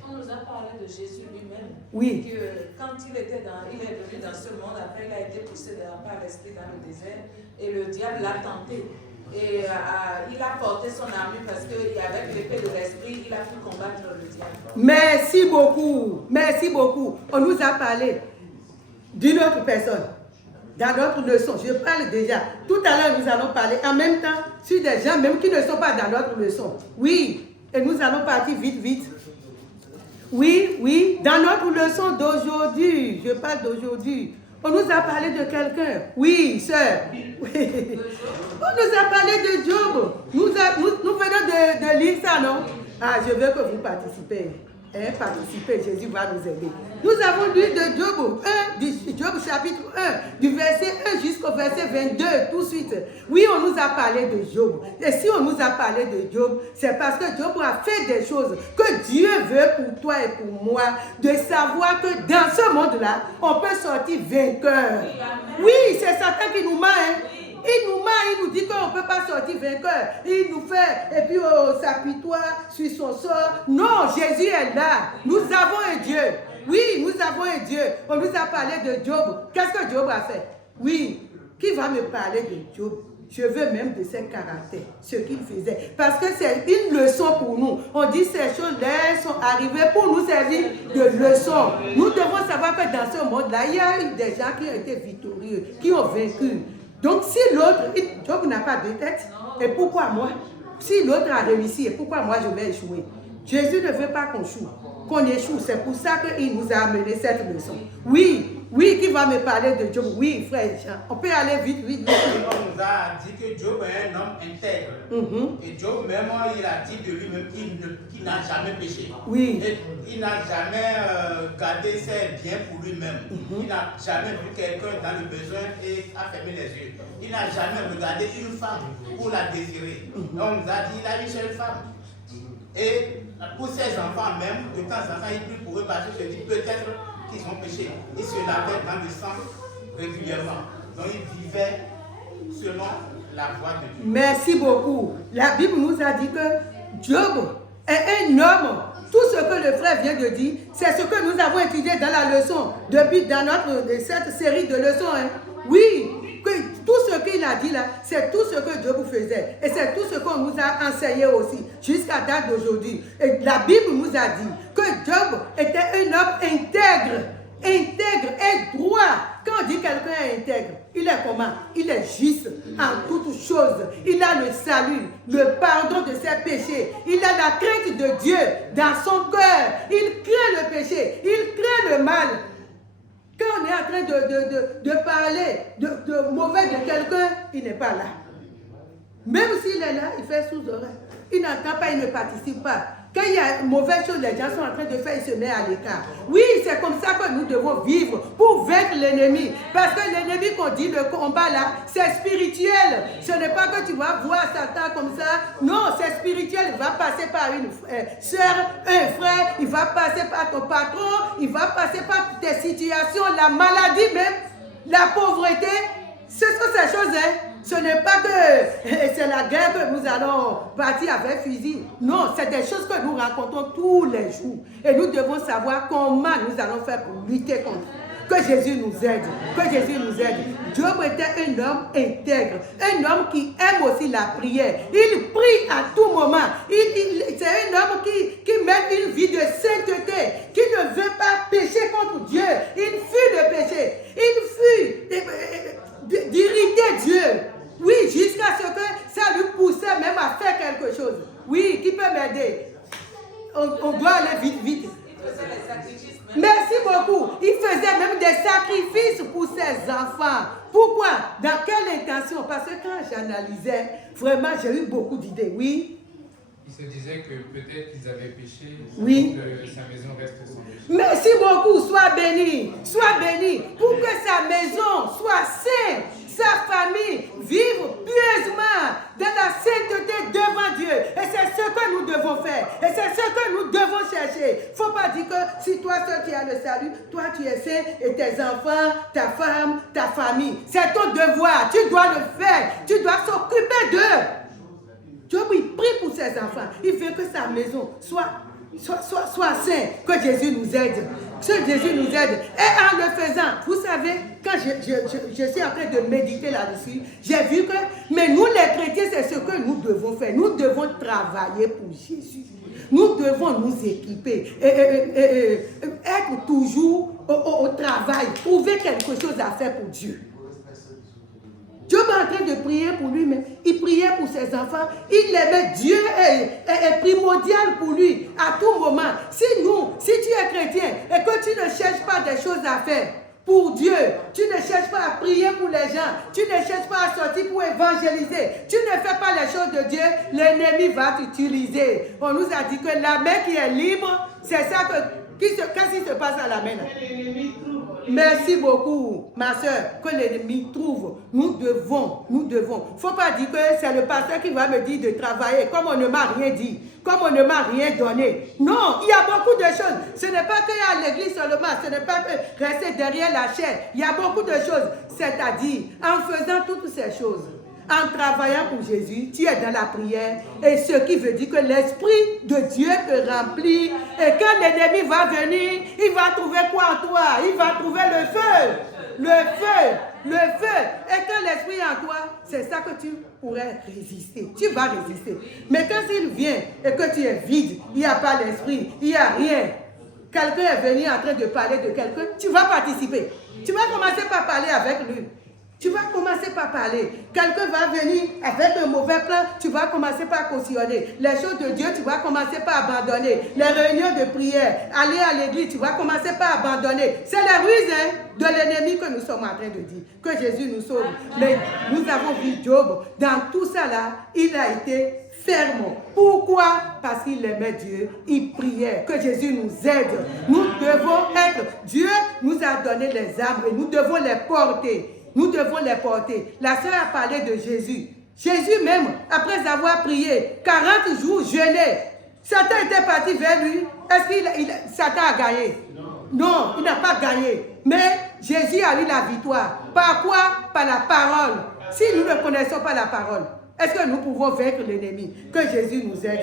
On nous a parlé de Jésus lui-même. Oui. Que quand il est venu dans ce monde, après il a été poussé par l'esprit dans le désert et le diable l'a tenté. Et il a porté son armure parce qu'avec l'épée de l'esprit, il a pu combattre le diable. Merci beaucoup. Merci beaucoup. On nous a parlé d'une autre personne. Dans notre leçon, je parle déjà. Tout à l'heure, nous allons parler en même temps sur des gens même qui ne sont pas dans notre leçon. Oui, et nous allons partir vite. Oui, dans notre leçon d'aujourd'hui, je parle d'aujourd'hui. On nous a parlé de quelqu'un. Oui, sœur. Oui. On nous a parlé de Job. Nous venons de lire ça, non? Ah, je veux que vous participez. Participez, Jésus va nous aider. Nous avons lu de Job 1, Job chapitre 1, du verset 1 jusqu'au verset 22, tout de suite. Oui, on nous a parlé de Job. Et si on nous a parlé de Job, c'est parce que Job a fait des choses que Dieu veut pour toi et pour moi, de savoir que dans ce monde-là, on peut sortir vainqueur. Oui, c'est Satan qui nous ment, hein. Il nous ment, il nous dit qu'on ne peut pas sortir vainqueur. Il nous fait, et puis on s'apitoie sur son sort. Non, Jésus est là. Nous avons un Dieu. Oui, nous avons un Dieu. On nous a parlé de Job. Qu'est-ce que Job a fait? Oui, qui va me parler de Job? Je veux même de ses caractères, ce qu'il faisait. Parce que c'est une leçon pour nous. On dit ces choses-là sont arrivées pour nous servir de leçon. Nous devons savoir que dans ce monde-là, il y a eu des gens qui ont été victorieux, qui ont vaincu. Donc si l'autre, Job n'a pas de tête, et pourquoi moi? Si l'autre a réussi, et pourquoi moi je vais échouer? Jésus ne veut pas qu'on échoue. C'est pour ça qu'il nous a amené cette leçon. Oui, qui va me parler de Job? Oui, frère Jean. On peut aller vite. On nous a dit que Job est un homme intègre. Et Job même, il a dit de lui-même qu'il n'a jamais péché. Oui. Et il n'a jamais gardé ses biens pour lui-même. Il n'a jamais vu quelqu'un dans le besoin et a fermé les yeux. Il n'a jamais regardé une femme pour la désirer. On nous a dit qu'il a une seule femme. Et pour ses enfants même, de temps en temps, il prie pour eux parce que je dis peut-être qu'ils ont péché. Ils se lavaient dans le sang régulièrement. Donc ils vivaient selon la voie de Dieu. Merci beaucoup. La Bible nous a dit que Job est un homme. Tout ce que le frère vient de dire, c'est ce que nous avons étudié dans la leçon, depuis dans cette série de leçons. Hein. Oui, que tout ce qu'il a dit là, c'est tout ce que Job faisait. Et c'est tout ce qu'on nous a enseigné aussi, jusqu'à date d'aujourd'hui. Et la Bible nous a dit que Job était un homme intègre et droit. Quand on dit quelqu'un est intègre, il est comment? Il est juste en toutes choses. Il a le salut, le pardon de ses péchés. Il a la crainte de Dieu dans son cœur. Il craint le péché, il craint le mal. Quand on est en train de parler de mauvais de quelqu'un, il n'est pas là. Même s'il est là, il fait sous-oreille. Il n'entend pas, il ne participe pas. Quand il y a une mauvaise chose, les gens sont en train de faire, il se met à l'écart. Oui, c'est comme ça que nous devons vivre pour vaincre l'ennemi. Parce que l'ennemi qu'on dit, le combat là, c'est spirituel. Ce n'est pas que tu vas voir Satan comme ça. Non, c'est spirituel. Il va passer par une soeur, un frère, il va passer par ton patron, il va passer par tes situations, la maladie même, la pauvreté. Ce sont ces choses, hein. Ce n'est pas que c'est la guerre que nous allons partir avec fusil. Non, c'est des choses que nous rencontrons tous les jours. Et nous devons savoir comment nous allons faire pour lutter contre. Que Jésus nous aide. Que Jésus nous aide. Job était un homme intègre. Un homme qui aime aussi la prière. Il prie à tout moment. C'est un homme qui mène une vie de sainteté. Qui ne veut pas pécher contre Dieu. Il fuit le péché. Il fuit d'irriter Dieu. Oui, jusqu'à ce que ça lui poussait même à faire quelque chose. Oui, qui peut m'aider? On doit aller vite. Merci beaucoup. Il faisait même des sacrifices pour ses enfants. Pourquoi? Dans quelle intention? Parce que quand j'analysais, vraiment, j'ai eu beaucoup d'idées. Oui. Il se disait que peut-être qu'ils avaient péché, oui, pour que sa maison reste sans péché. Merci beaucoup. Sois béni. Sois béni. Pour que sa maison soit sainte. Sa famille vive pieusement dans la sainteté devant Dieu. Et c'est ce que nous devons faire. Et c'est ce que nous devons chercher. Il ne faut pas dire que si toi seul tu as le salut, toi tu es saint et tes enfants, ta femme, ta famille. C'est ton devoir. Tu dois le faire. Tu dois s'occuper d'eux. Dieu, il prie pour ses enfants. Il veut que sa maison soit sainte. Que Jésus nous aide. Que Jésus nous aide. Et en le faisant, vous savez, quand je suis en train de méditer là-dessus, j'ai vu que, mais nous les chrétiens, c'est ce que nous devons faire. Nous devons travailler pour Jésus. Nous devons nous équiper, être toujours au travail, trouver quelque chose à faire pour Dieu. Dieu est en train de prier pour lui-même. Il priait pour ses enfants. Il aimait. Dieu est primordial pour lui à tout moment. Si tu es chrétien et que tu ne cherches pas des choses à faire pour Dieu. Tu ne cherches pas à prier pour les gens. Tu ne cherches pas à sortir pour évangéliser. Tu ne fais pas les choses de Dieu. L'ennemi va t'utiliser. On nous a dit que la main qui est libre, c'est ça qu'est-ce qui se passe à la main? Merci beaucoup, ma soeur, que l'ennemi trouve. Nous devons. Il ne faut pas dire que c'est le pasteur qui va me dire de travailler, comme on ne m'a rien dit, comme on ne m'a rien donné. Non, il y a beaucoup de choses. Ce n'est pas qu'il y a l'église seulement, ce n'est pas que rester derrière la chair. Il y a beaucoup de choses. C'est-à-dire, en faisant toutes ces choses, en travaillant pour Jésus, tu es dans la prière. Et ce qui veut dire que l'Esprit de Dieu te remplit. Et quand l'ennemi va venir, il va trouver quoi en toi? Il va trouver le feu. Le feu. Le feu. Et quand l'Esprit est en toi, c'est ça que tu pourrais résister. Tu vas résister. Mais quand il vient et que tu es vide, il n'y a pas l'Esprit, il n'y a rien. Quelqu'un est venu en train de parler de quelqu'un, tu vas participer. Tu vas commencer par parler avec lui. Tu vas commencer par parler. Quelqu'un va venir avec un mauvais plan, tu vas commencer par cautionner. Les choses de Dieu, tu vas commencer par abandonner. Les réunions de prière, aller à l'église, tu vas commencer par abandonner. C'est la ruse de l'ennemi que nous sommes en train de dire. Que Jésus nous sauve. Mais nous avons vu Job. Dans tout ça là, il a été ferme. Pourquoi? Parce qu'il aimait Dieu. Il priait. Que Jésus nous aide. Nous devons être. Dieu nous a donné les armes et nous devons les porter. Nous devons les porter. La sœur a parlé de Jésus. Jésus même, après avoir prié 40 jours jeûné, Satan était parti vers lui. Est-ce que Satan a gagné? Non, il n'a pas gagné. Mais Jésus a eu la victoire. Par quoi? Par la parole. Si nous ne connaissons pas la parole, est-ce que nous pouvons vaincre l'ennemi? Que Jésus nous aide.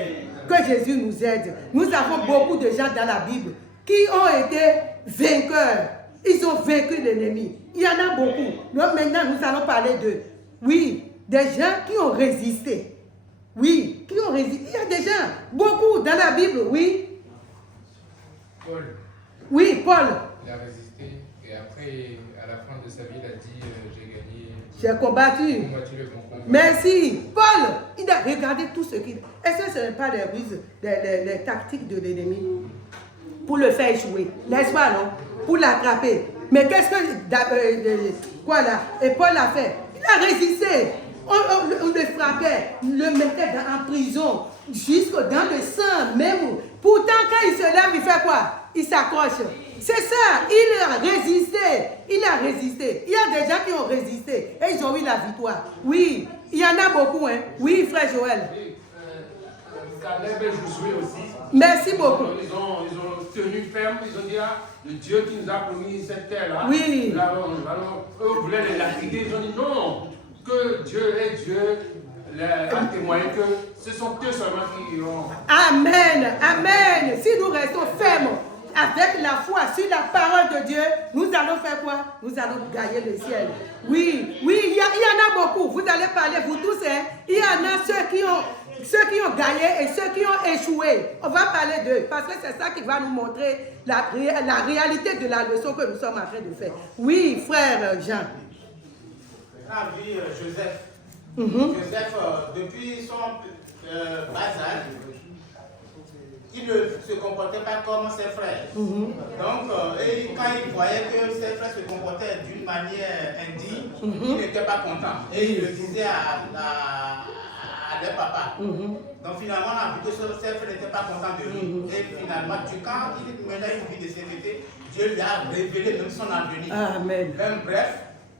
Que Jésus nous aide. Nous avons beaucoup de gens dans la Bible qui ont été vainqueurs. Ils ont vaincu l'ennemi. Il y en a beaucoup. Donc maintenant, nous allons parler de, oui, des gens qui ont résisté. Oui, qui ont résisté. Il y a des gens, beaucoup dans la Bible, oui. Paul. Oui, Paul. Il a résisté et après, à la fin de sa vie, il a dit j'ai gagné. J'ai combattu. Le bon combat. Merci. Paul, il a regardé tout ce qu'il... Est-ce que ce n'est pas les ruses, les tactiques de l'ennemi pour le faire échouer? N'est-ce pas, non? Pour l'attraper. Mais qu'est-ce que quoi là? Et Paul a fait? Il a résisté. On le frappait, le mettait en prison, jusque dans le sang même. Pourtant, quand il se lève, il fait quoi? Il s'accroche. C'est ça, il a résisté. Il a résisté. Il y a des gens qui ont résisté et ils ont eu la victoire. Oui, il y en a beaucoup. Hein? Oui, frère Joël. Caleb et Josué aussi. Merci beaucoup. Ils ont tenu ferme, ils ont dit le Dieu qui nous a promis cette terre-là. Oui. Alors, eux voulaient les latiguer, ils ont dit non, que Dieu est Dieu, a témoigné que ce sont eux seulement qui iront. Amen, amen. Si nous restons fermes avec la foi sur la parole de Dieu, nous allons faire quoi? Nous allons gagner le ciel. Oui, oui, il y en a beaucoup. Vous allez parler, vous tous, hein? Il y en a ceux qui ont gagné et ceux qui ont échoué. On va parler d'eux parce que c'est ça qui va nous montrer la réalité de la leçon que nous sommes en train de faire. Oui, frère Jean. On a vu Joseph. Joseph, depuis son bas âge, il ne se comportait pas comme ses frères. Donc, quand il voyait que ses frères se comportaient d'une manière indigne, il n'était pas content. Et il le disait à leur papa. Donc finalement, on a vu que ses frères n'étaient pas contents de lui. Et finalement, quand il menait une vie de sécurité, Dieu lui a révélé même son avenir. Amen. Même bref,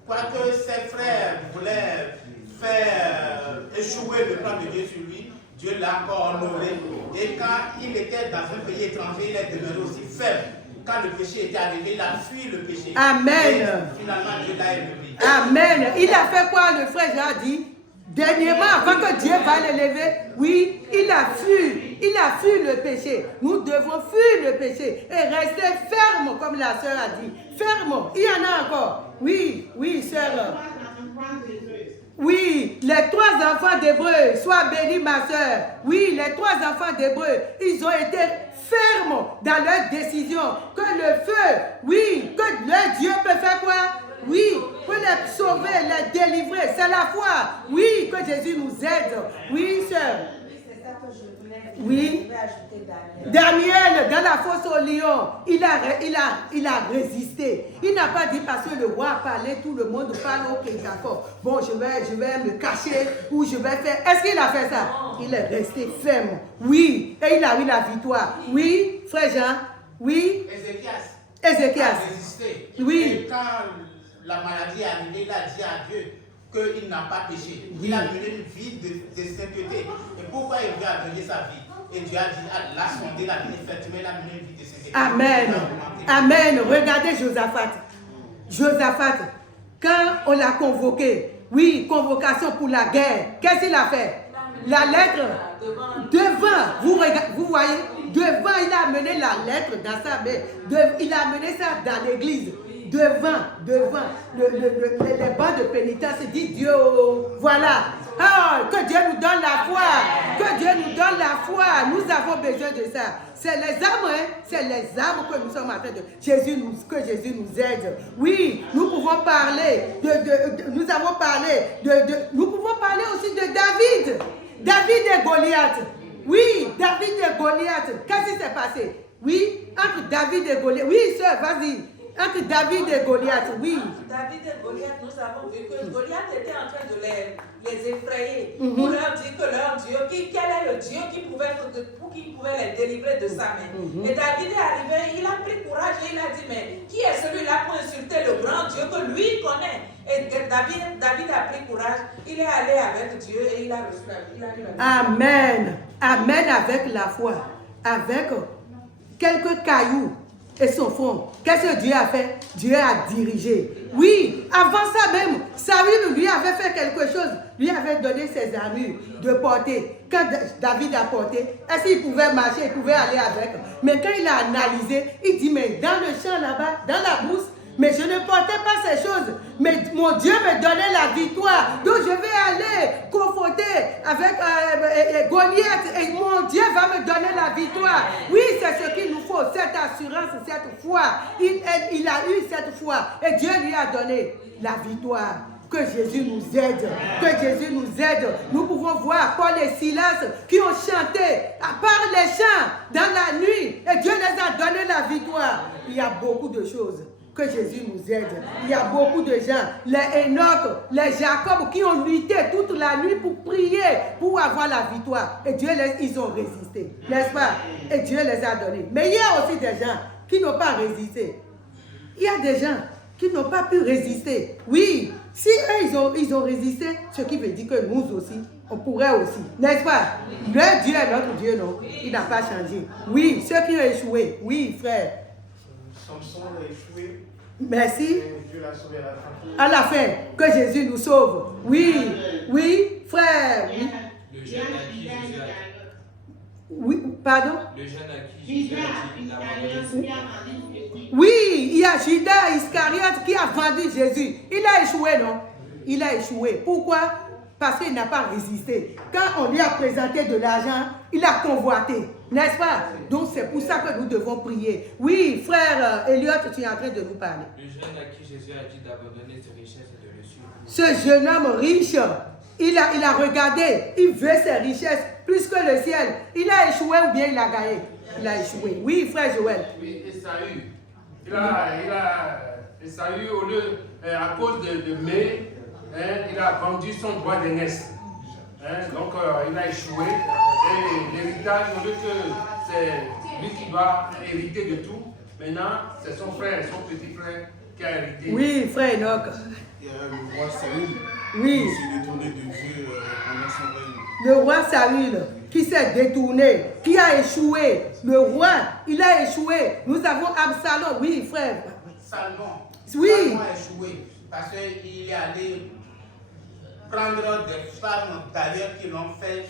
quoique ses frères voulaient faire échouer le plan de Dieu sur lui, Dieu l'a encore honoré. Et quand il était dans un pays étranger, il est demeuré aussi ferme. Quand le péché était arrivé, il a fui le péché. Amen. Et finalement, Dieu l'a élevé. Amen. Il a fait quoi, le frère Jean dit? Dernièrement, avant que Dieu va l'élever, oui, il a fui le péché. Nous devons fuir le péché et rester ferme, comme la sœur a dit. Ferme, il y en a encore. Oui, oui, sœur. Oui, les 3 enfants d'Hébreu, sois bénie ma sœur. Oui, les 3 enfants d'Hébreu, ils ont été fermes dans leur décision. Que le feu, oui, que leur Dieu peut faire quoi? Oui, pour les sauver, les délivrer. C'est la foi. Oui, que Jésus nous aide. Oui, sœur. C'est ça que je voulais Oui. Je vais ajouter Daniel. Daniel, dans la fosse au lion, il a résisté. Il n'a pas dit parce que le roi a parlé, tout le monde parle, ok, d'accord. Bon, je vais me cacher ou je vais faire. Est-ce qu'il a fait ça? Il est resté ferme. Oui, et il a eu la victoire. Oui, frère Jean. Oui. Ézéchias. A résisté. Oui. Et quand la maladie est arrivée, il a dit à Dieu qu'il n'a pas péché. Il a mené une vie de sainteté. Et pourquoi il veut amener sa vie? Et Dieu a dit, l'a sondé, l'a mené effectivement, il a mené une vie de sainteté. Amen. Amen. Regardez Josaphat. Josaphat, quand on l'a convoqué, oui, convocation pour la guerre, qu'est-ce qu'il a fait? La lettre, devant, vous voyez, devant, il a amené la lettre dans sa main. Il a amené ça dans l'église. Devant, les bancs de pénitence, dit Dieu, voilà. Oh, que Dieu nous donne la foi. Que Dieu nous donne la foi. Nous avons besoin de ça. C'est les âmes, hein? C'est les âmes que nous sommes en train de... que Jésus nous aide. Oui, nous pouvons parler nous avons parlé nous pouvons parler aussi de David. David et Goliath. Oui, David et Goliath. Qu'est-ce qui s'est passé? Oui, entre David et Goliath. Oui, sœur, vas-y. Entre David et Goliath, oui. David et Goliath, nous avons vu que Goliath était en train de les effrayer pour leur dire que leur Dieu, quel est le Dieu qui pouvait les délivrer de sa main. Et David est arrivé, il a pris courage et il a dit, mais qui est celui-là pour insulter le grand Dieu que lui connaît? Et David a pris courage, il est allé avec Dieu et il a reçu la vie. Amen. Amen avec la foi. Avec quelques cailloux et son front. Qu'est-ce que Dieu a fait? Dieu a dirigé. Oui, avant ça même, Saül lui avait fait quelque chose. Lui avait donné ses armures de porter. Quand David a porté, est-ce qu'il pouvait marcher? Il pouvait aller avec. Mais quand il a analysé, il dit, mais dans le champ là-bas, dans la brousse, mais je ne portais pas ces choses. Mais mon Dieu me donnait la victoire. Donc je vais aller confronter avec Goliath et mon Dieu va me donner la victoire. Oui, c'est ce qu'il nous faut, cette assurance, cette foi. Il a eu cette foi et Dieu lui a donné la victoire. Que Jésus nous aide. Que Jésus nous aide. Nous pouvons voir Paul et Silas qui ont chanté à part les chants dans la nuit et Dieu les a donné la victoire. Il y a beaucoup de choses. Que Jésus nous aide. Il y a beaucoup de gens, les Enoch, les Jacob qui ont lutté toute la nuit pour prier, pour avoir la victoire. Et ils ont résisté, n'est-ce pas? Et Dieu les a donnés. Mais il y a aussi des gens qui n'ont pas résisté. Il y a des gens qui n'ont pas pu résister. Oui, si eux, ils ont résisté, ce qui veut dire que nous aussi, on pourrait aussi. N'est-ce pas? Le Dieu est notre Dieu, non? Il n'a pas changé. Oui, ceux qui ont échoué. Oui, frère. Samson a échoué. Merci. Dieu l'a sauvé à la fin. À la fin, que Jésus nous sauve. Oui, oui, frère. Oui. Le jeune à qui Jésus a dit. Oui, pardon? Le jeune à qui Jésus a dit, il a vendu. Oui, il y a Judas Iscariote qui a vendu Jésus. Il a échoué, non? Il a échoué. Pourquoi? Parce qu'il n'a pas résisté. Quand on lui a présenté de l'argent, il a convoité. N'est-ce pas? Donc c'est pour ça que nous devons prier. Oui, frère Elliot, tu es en train de nous parler. Le jeune à qui Jésus a dit d'abandonner ses richesses et de le suivre. Ce jeune homme riche, il a regardé, il veut ses richesses plus que le ciel. Il a échoué ou bien il a gagné? Il a échoué. Oui, frère Joël. Oui, Esaü. Esaü, au lieu, à cause de mai, il a vendu son droit d'aînesse. Donc il a échoué. Et l'héritage, au lieu que c'est lui qui doit hériter de tout, maintenant c'est son frère, son petit frère qui a hérité. Oui, frère Enoch. Il y a le roi Saül oui. qui s'est détourné de Dieu pendant son règne. Le roi Saül qui s'est détourné, qui a échoué. Le roi, il a échoué. Nous avons Absalom, oui, frère. Salomon. Oui. Salomon a échoué parce qu'il est allé prendre des femmes d'ailleurs qui l'ont fait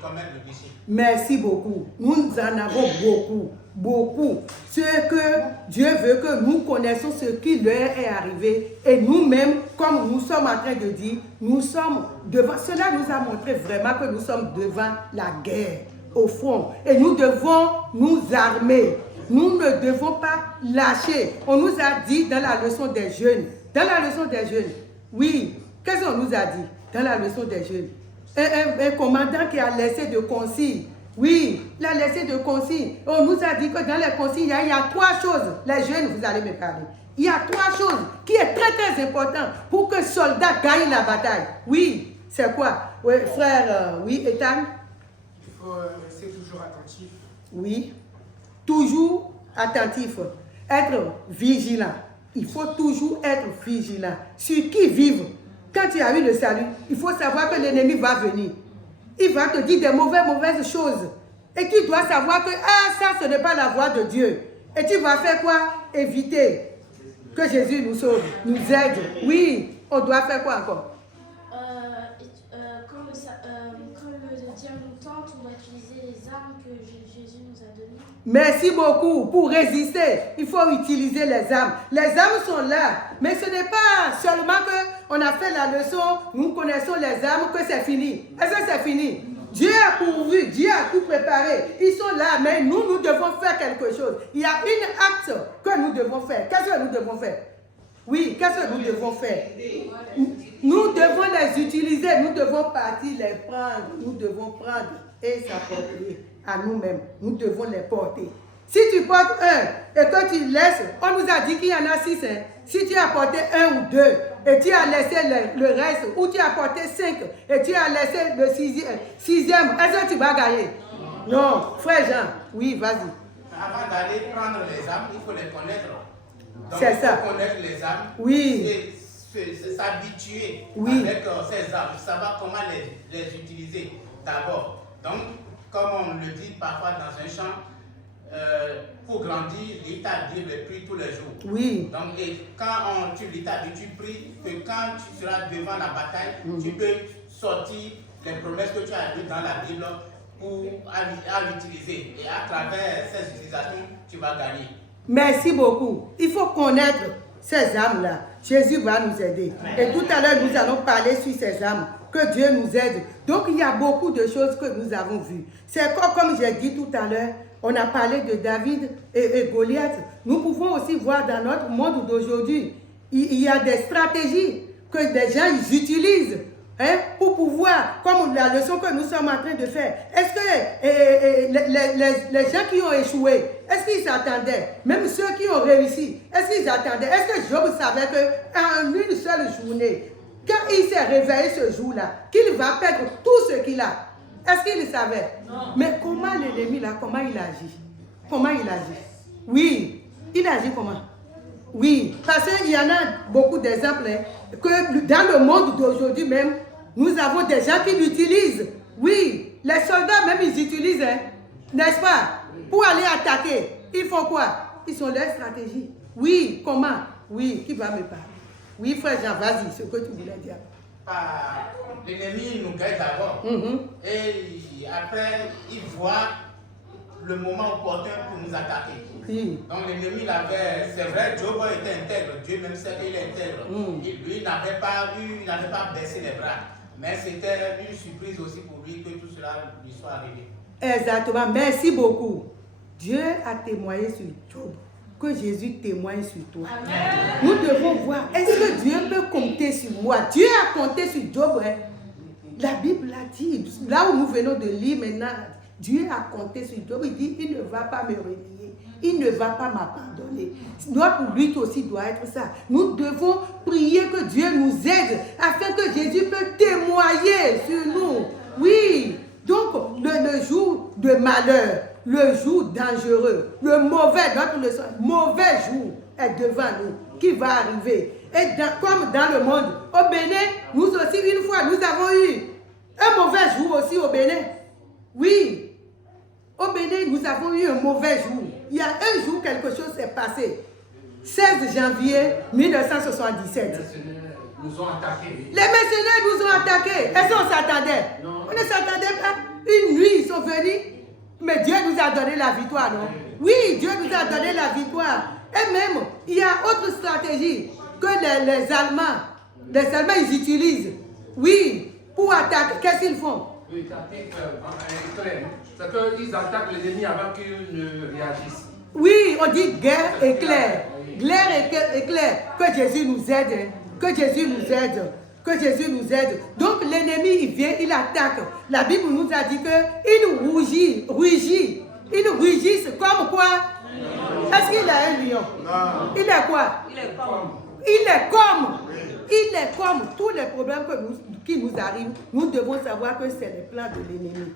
commettre le péché. Merci beaucoup. Nous en avons beaucoup, beaucoup. Ce que Dieu veut que nous connaissons ce qui leur est arrivé. Et nous-mêmes, comme nous sommes en train de dire, nous sommes devant. Cela nous a montré vraiment que nous sommes devant la guerre, au fond. Et nous devons nous armer. Nous ne devons pas lâcher. On nous a dit dans la leçon des jeunes. Dans la leçon des jeunes, oui. Qu'est-ce qu'on nous a dit dans la leçon des jeunes? Un commandant qui a laissé de consigne. Oui, il a laissé de consignes. On nous a dit que dans les consignes, il y a 3 choses. Les jeunes, vous allez me parler. Il y a 3 choses qui est très très important pour que soldat gagne la bataille. Oui, c'est quoi? Oui, frère, oui, Ethan? Il faut rester toujours attentif. Oui, toujours attentif. Être vigilant. Il faut toujours être vigilant. Sur qui vivre? Quand tu as eu le salut, il faut savoir que l'ennemi va venir. Il va te dire des mauvaises choses. Et tu dois savoir que ça, ce n'est pas la voie de Dieu. Et tu vas faire quoi? Éviter que Jésus nous sauve, nous aide. Oui, on doit faire quoi encore? Quand le diable nous tente, on doit utiliser les armes que Jésus nous a données. Merci beaucoup. Pour résister, il faut utiliser les armes. Les armes sont là. Mais ce n'est pas seulement qu'on a fait la leçon, nous connaissons les armes, que c'est fini. Est-ce que c'est fini? Dieu a pourvu, Dieu a tout préparé. Ils sont là, mais nous devons faire quelque chose. Il y a une acte que nous devons faire. Qu'est-ce que nous devons faire? Oui, qu'est-ce que nous devons faire? Nous devons les utiliser, nous devons partir les prendre. Nous devons prendre et s'apporter à nous-mêmes. Nous devons les porter. Si tu portes un et que tu laisses, on nous a dit qu'il y en a 6. Hein. Si tu as porté 1 ou 2 et tu as laissé le reste, ou tu as porté 5 et tu as laissé le 6e, est-ce que tu vas gagner? Non, frère Jean, oui, vas-y. Avant d'aller prendre les armes, il faut les connaître. C'est ça. Il faut connaître les armes. Oui. C'est s'habituer oui. avec ces armes, savoir comment les utiliser d'abord. Donc, comme on le dit parfois dans un chant, pour grandir, l'établir le prix tous les jours. Oui. Donc, et quand tu l'établis, tu pries que quand tu seras devant la bataille, tu peux sortir les promesses que tu as lues dans la Bible pour à l'utiliser. Et à travers ces utilisations, tu vas gagner. Merci beaucoup. Il faut connaître ces âmes-là. Jésus va nous aider. Et tout à l'heure, nous allons parler sur ces âmes. Que Dieu nous aide. Donc, il y a beaucoup de choses que nous avons vues. C'est comme j'ai dit tout à l'heure, on a parlé de David et Goliath. Nous pouvons aussi voir dans notre monde d'aujourd'hui, il y a des stratégies que des gens ils utilisent pour pouvoir, comme la leçon que nous sommes en train de faire. Est-ce que les gens qui ont échoué, est-ce qu'ils s'attendaient? Même ceux qui ont réussi, est-ce qu'ils attendaient? Est-ce que Job savait qu'en une seule journée, quand il s'est réveillé ce jour-là, qu'il va perdre tout ce qu'il a? Est-ce qu'il le savait? Non. Mais comment l'ennemi là, comment il agit? Comment il agit? Oui, il agit comment? Oui, parce qu'il y en a beaucoup d'exemples que dans le monde d'aujourd'hui même, nous avons des gens qui l'utilisent. Oui, les soldats même ils utilisent, n'est-ce pas? Pour aller attaquer, ils font quoi? Ils ont leur stratégie. Oui, comment? Oui, qui va me parler? Oui, frère Jean, vas-y, ce que tu voulais dire. L'ennemi nous gagne d'abord. Et après, il voit le moment opportun pour nous attaquer. Donc l'ennemi l'avait, c'est vrai, Job était intègre, Dieu même sait qu'il est intègre. Lui, il n'avait pas baissé les bras. Mais c'était une surprise aussi pour lui que tout cela lui soit arrivé. Exactement, merci beaucoup. Dieu a témoigné sur Job. Que Jésus témoigne sur toi. Amen. Nous devons voir, est-ce que Dieu peut compter sur moi? Dieu a compté sur Job. La Bible l'a dit. Là où nous venons de lire maintenant, Dieu a compté sur Job. Il dit, il ne va pas me renier. Il ne va pas m'abandonner. Notre lutte aussi doit être ça. Nous devons prier que Dieu nous aide afin que Jésus peut témoigner sur nous. Oui. Donc, le jour de malheur, le jour dangereux, le mauvais jour est devant nous, qui va arriver. Et comme dans le monde, au Bénin, nous aussi, une fois, nous avons eu un mauvais jour aussi au Bénin. Oui, au Bénin, nous avons eu un mauvais jour. Il y a un jour, quelque chose s'est passé. 16 janvier 1977. Nous ont attaqués. Les mercenaires nous ont attaqués. Est-ce qu'on s'attendait? Non. On ne s'attendait pas. Une nuit, ils sont venus. Mais Dieu nous a donné la victoire, non? Oui, Dieu nous a donné la victoire. Et même, il y a autre stratégie que les Allemands. Les Allemands, ils utilisent. Oui, pour attaquer. Qu'est-ce qu'ils font? Oui, c'est clair. C'est qu'ils attaquent l'ennemi avant qu'il ne réagisse. Oui, on dit guerre éclair. Guerre éclair. Que Jésus nous aide. Que Jésus nous aide. Que Jésus nous aide. Donc l'ennemi, il vient, il attaque. La Bible nous a dit qu'il rugit. Il rugit comme quoi? Est-ce qu'il a un lion? Non. Il est quoi? Il est comme tous les problèmes qui nous arrivent. Nous devons savoir que c'est les plans de l'ennemi.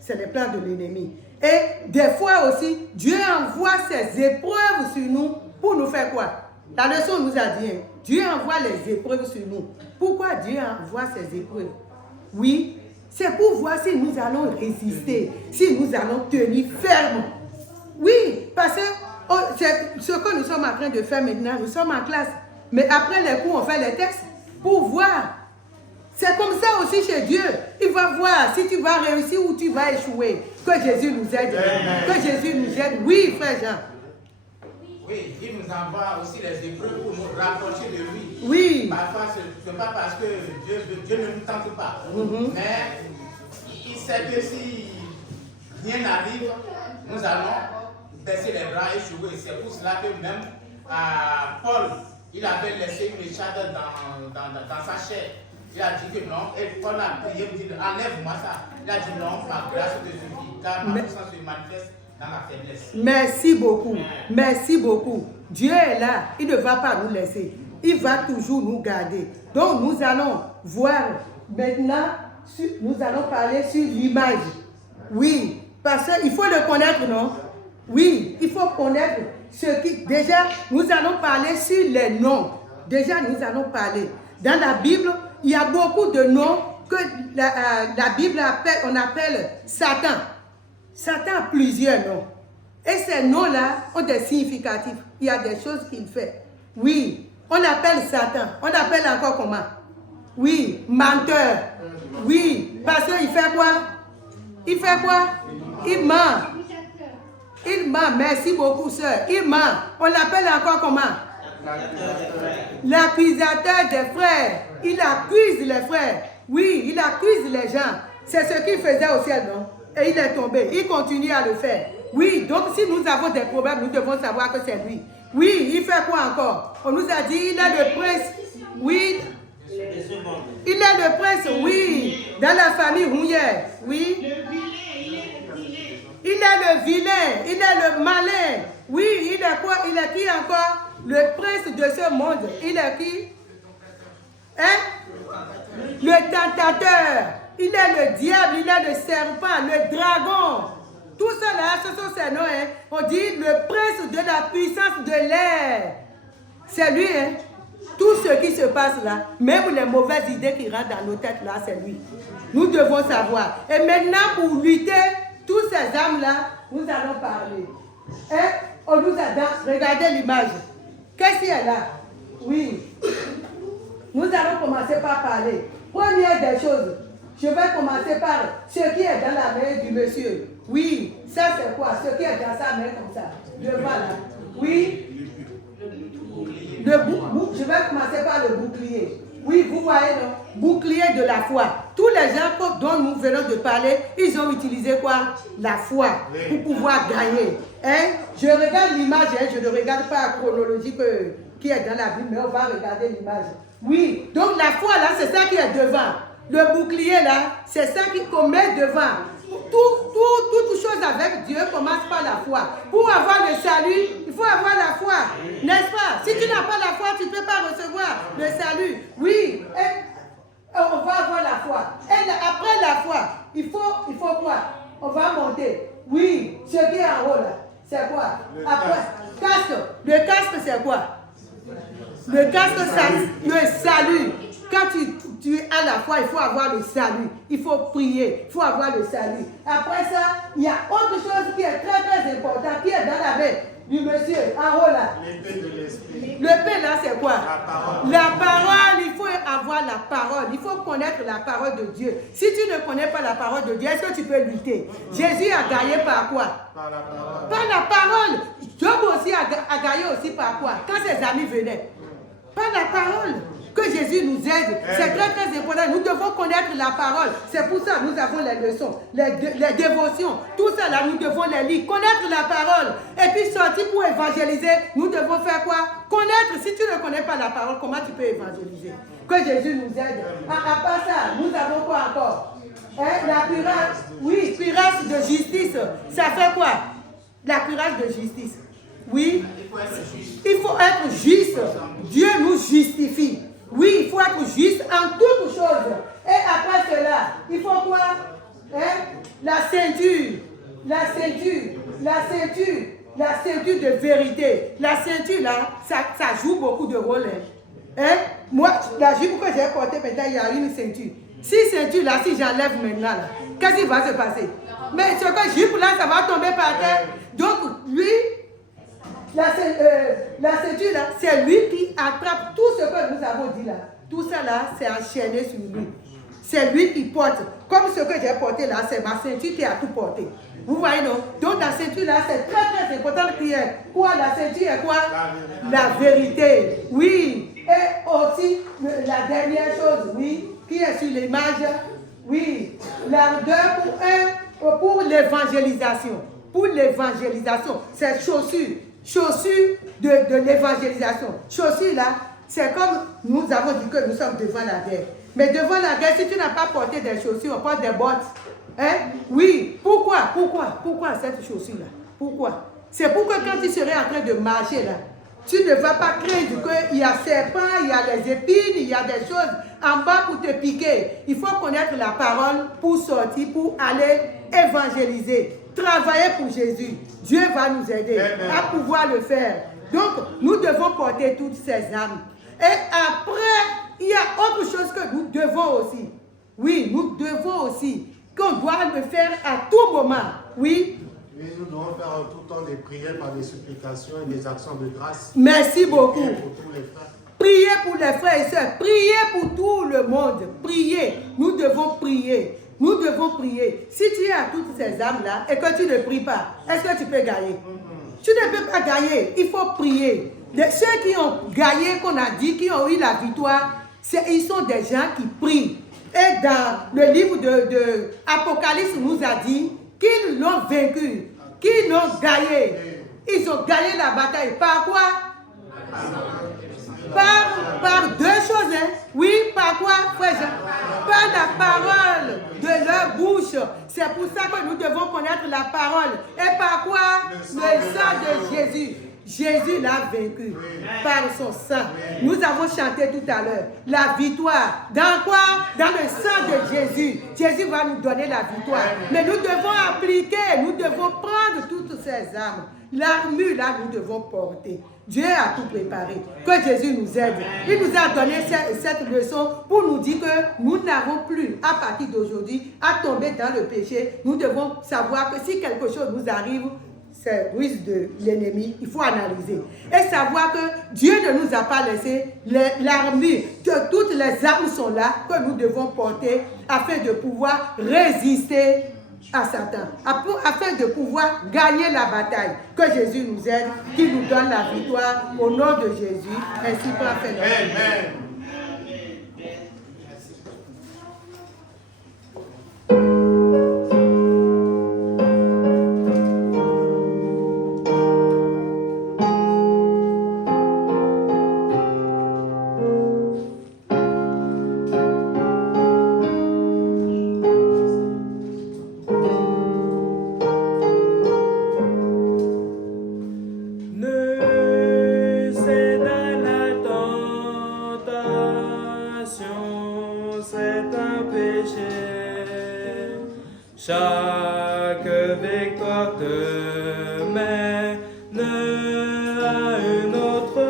C'est les plans de l'ennemi. Et des fois aussi, Dieu envoie ses épreuves sur nous pour nous faire quoi? La leçon nous a dit, Dieu envoie les épreuves sur nous. Pourquoi Dieu envoie ces épreuves? Oui, c'est pour voir si nous allons résister, si nous allons tenir ferme. Oui, parce que c'est ce que nous sommes en train de faire maintenant. Nous sommes en classe. Mais après les cours, on fait les textes pour voir. C'est comme ça aussi chez Dieu. Il va voir si tu vas réussir ou tu vas échouer. Que Jésus nous aide. Que Jésus nous aide. Oui, frère Jean. Oui, il nous envoie aussi les épreuves pour nous rapprocher de lui. Oui. Parfois, ce n'est pas parce que Dieu ne nous tente pas. Mais il sait que si rien n'arrive, nous allons baisser les bras et échouer. C'est pour cela que même Paul, il avait laissé une écharpe dans sa chair. Il a dit que non, et Paul a prié, il dit enlève-moi ça. Il a dit non, ma grâce te suffit, car ma puissance se manifeste dans la faiblesse. Merci beaucoup, merci beaucoup. Dieu est là, il ne va pas nous laisser, il va toujours nous garder. Donc nous allons voir maintenant, nous allons parler sur l'image. Oui, parce qu'il faut le connaître, non? Oui, il faut connaître ce qui... Déjà, nous allons parler sur les noms. Déjà, nous allons parler. Dans la Bible, il y a beaucoup de noms que la Bible appelle, on appelle Satan. Satan a plusieurs noms. Et ces noms-là ont des significatifs. Il y a des choses qu'il fait. Oui, on appelle Satan. On appelle encore comment? Oui, menteur. Oui, parce qu'il fait quoi? Il fait quoi? Il ment. Il ment. Merci beaucoup, sœur. Il ment. On l'appelle encore comment? L'accusateur des frères. Il accuse les frères. Oui, il accuse les gens. C'est ce qu'il faisait au ciel, non? Et il est tombé. Il continue à le faire. Oui, donc si nous avons des problèmes, nous devons savoir que c'est lui. Oui, il fait quoi encore? On nous a dit, il est le prince. Oui. Il est le prince, oui. Dans la famille Rouillère. Oui. Il est le vilain. Il est le malin. Oui, il est quoi? Il est qui encore? Le prince de ce monde. Il est qui? Hein? Le tentateur. Il est le diable, il est le serpent, le dragon. Tout cela, ce sont ses noms. Hein. On dit le prince de la puissance de l'air. C'est lui. Hein. Tout ce qui se passe là, même les mauvaises idées qui rentrent dans nos têtes là, c'est lui. Nous devons savoir. Et maintenant, pour lutter, tous ces âmes-là, nous allons parler. Et on nous a regardez l'image. Qu'est-ce qu'il y a là? Oui. Nous allons commencer par parler. Première des choses, je vais commencer par ce qui est dans la main du monsieur. Oui, ça c'est quoi? Ce qui est dans sa main comme ça. Devant là. Oui. Je vais commencer par le bouclier. Oui, vous voyez, non? Bouclier de la foi. Tous les gens dont nous venons de parler, ils ont utilisé quoi? La foi pour pouvoir gagner. Hein? Je regarde l'image, hein? Je ne regarde pas la chronologie qui est dans la Bible, mais on va regarder l'image. Oui, donc la foi là, c'est ça qui est devant. Le bouclier là, c'est ça qu'on met devant. Toute chose avec Dieu commence par la foi. Pour avoir le salut, il faut avoir la foi. N'est-ce pas? Si tu n'as pas la foi, tu ne peux pas recevoir le salut. Oui, et on va avoir la foi. Et après la foi, il faut quoi? On va monter. Oui, ce qui est en haut là, c'est quoi? Après, casque. Le casque, c'est quoi? Le casque, c'est le salut. Quand tu as la foi, il faut avoir le salut. Il faut prier. Il faut avoir le salut. Après ça, il y a autre chose qui est très très important, qui est dans la main du monsieur, en haut là. L'épée de l'esprit. L'épée là, c'est quoi? La parole. La parole, il faut avoir la parole. Il faut connaître la parole de Dieu. Si tu ne connais pas la parole de Dieu, est-ce que tu peux lutter? Jésus a gagné par quoi? Par la parole. Par la parole. Job aussi a gagné aussi par quoi? Quand ses amis venaient. Par la parole. Que Jésus nous aide. C'est très très important. Nous devons connaître la parole. C'est pour ça que nous avons les leçons, les dévotions. Tout ça là, nous devons les lire. Connaître la parole. Et puis sortir pour évangéliser, nous devons faire quoi? Connaître être, si tu ne connais pas la parole, comment tu peux évangéliser? Que Jésus nous aide. À part ça, nous avons quoi encore? La cuirasse, oui, cuirasse de justice. Ça fait quoi? La cuirasse de justice. Oui, il faut être juste. Dieu nous justifie. Oui, il faut être juste en toutes choses. Et après cela, il faut quoi? La ceinture. La ceinture. La ceinture. La ceinture de vérité. La ceinture là, ça joue beaucoup de rôle. Moi, la jupe que j'ai portée maintenant, il y a une ceinture. Si ceinture là, si j'enlève maintenant là, qu'est-ce qui va se passer? Mais ce que jupe là, ça va tomber par terre. Donc, lui, la ceinture là, c'est lui qui attrape tout ce que nous avons dit là. Tout ça là, c'est enchaîné sur lui. C'est lui qui porte. Comme ce que j'ai porté là, c'est ma ceinture qui a tout porté. Vous voyez non? Donc la ceinture là, c'est très très important qui est quoi? La ceinture est quoi? La vérité. Oui. Et aussi, la dernière chose, oui, qui est sur l'image, oui, l'ardeur pour l'évangélisation. Pour l'évangélisation, c'est chaussure. Chaussure de l'évangélisation. Chaussure là, c'est comme nous avons dit que nous sommes devant la guerre. Mais devant la guerre, si tu n'as pas porté des chaussures, on porte des bottes. Oui. Pourquoi cette chaussure-là? Pourquoi? C'est pour que quand tu serais en train de marcher là, tu ne vas pas craindre qu'il y a serpents, il y a les épines, il y a des choses en bas pour te piquer. Il faut connaître la parole pour sortir, pour aller évangéliser. Travailler pour Jésus. Dieu va nous aider à pouvoir le faire. Donc, nous devons porter toutes ces armes. Et après, il y a autre chose que nous devons aussi. Oui, nous devons aussi. Qu'on doit le faire à tout moment. Oui. Oui, nous devons faire tout le temps des prières par des supplications et des actions de grâce. Merci beaucoup. Pour tous les frères. Priez pour les frères et sœurs. Priez pour tout le monde. Priez. Nous devons prier. Nous devons prier. Si tu as toutes ces âmes-là et que tu ne pries pas, est-ce que tu peux gagner? Tu ne peux pas gagner. Il faut prier. Ceux qui ont gagné, qu'on a dit, qui ont eu la victoire, ils sont des gens qui prient. Et dans le livre de Apocalypse, nous a dit qu'ils l'ont vaincu, qu'ils l'ont gagné. Ils ont gagné la bataille. Par quoi? Par deux choses. Oui, par quoi, frère Jean? Par la parole de leur bouche. C'est pour ça que nous devons connaître la parole. Et par quoi? Le sang de Jésus. Jésus l'a vaincu par son sang. Nous avons chanté tout à l'heure. La victoire. Dans quoi? Dans le sang de Jésus. Jésus va nous donner la victoire. Mais nous devons appliquer, nous devons prendre toutes ces armes. L'armure, là, nous devons porter. Dieu a tout préparé. Que Jésus nous aide. Il nous a donné cette leçon pour nous dire que nous n'avons plus, à partir d'aujourd'hui, à tomber dans le péché. Nous devons savoir que si quelque chose nous arrive, c'est ruse de l'ennemi, il faut analyser. Et savoir que Dieu ne nous a pas laissé l'armure, que toutes les armes sont là, que nous devons porter afin de pouvoir résister à Satan, afin de pouvoir gagner la bataille. Que Jésus nous aide, qu'il nous donne la victoire au nom de Jésus. Ainsi soit fait. Amen. Chaque victoire te mène à une autre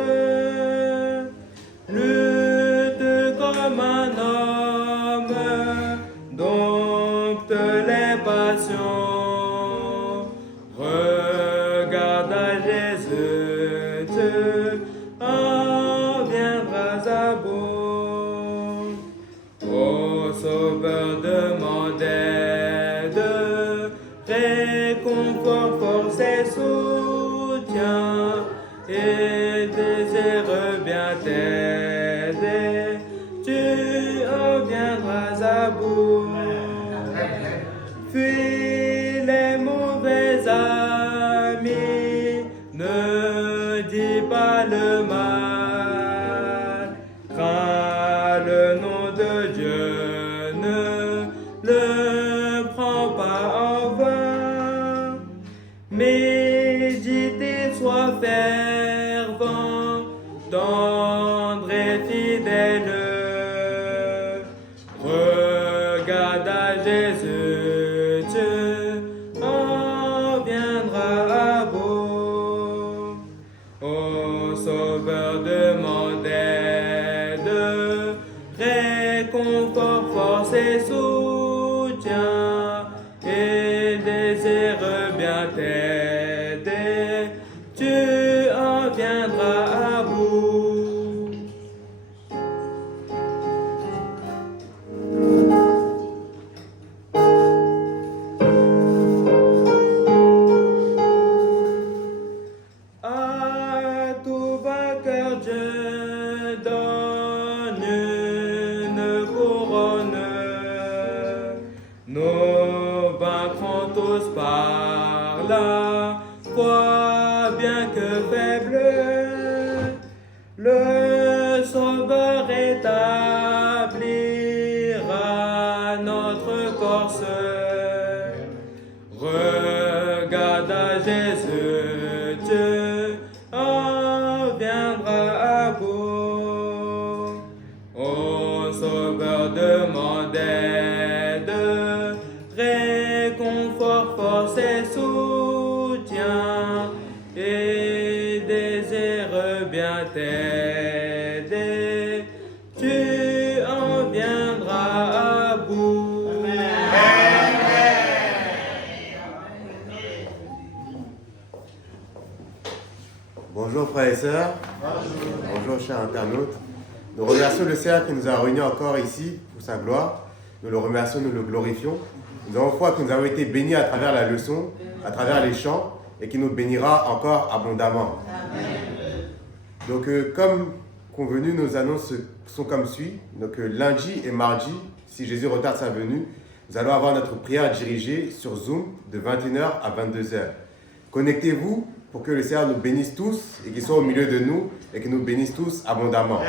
lutte comme un homme, dompte les passions. Regarde à Jésus, tu en viendras à bout. Ô Sauveur de mon aide, réconfort, force et soutien, et désire bien t'aider, tu en viendras à bout. Fuis les mauvais amis, ne dis pas le mal. tendre et fidèle. Regarde à Jésus, Dieu en viendra à bout. Ô Sauveur, demande aide, réconfort, force et soutien, et désire bien t'aider, tu en viendras à bout. À tout vainqueur Dieu donne une couronne. Nous vaincrons tous par la foi, bien que faible. Le Sauveur établira notre corse. Regarde à Jésus, Dieu en viendra à bout. Ô Sauveur, demande aide, réconfort, force et soutien, et désire bien t'aider, tu en viendras à bout. Bonjour frères et sœurs. Bonjour chers internautes. Nous remercions le Seigneur qui nous a réunis encore ici pour sa gloire. Nous le remercions, nous le glorifions. Nous avons foi que nous avons été bénis à travers la leçon, à travers les chants, et qui nous bénira encore abondamment. Donc comme convenu, nos annonces sont comme suit. Donc lundi et mardi, si Jésus retarde sa venue, nous allons avoir notre prière dirigée sur Zoom de 21h à 22h. Connectez-vous pour que le Seigneur nous bénisse tous et qu'il soit au milieu de nous et qu'il nous bénisse tous abondamment.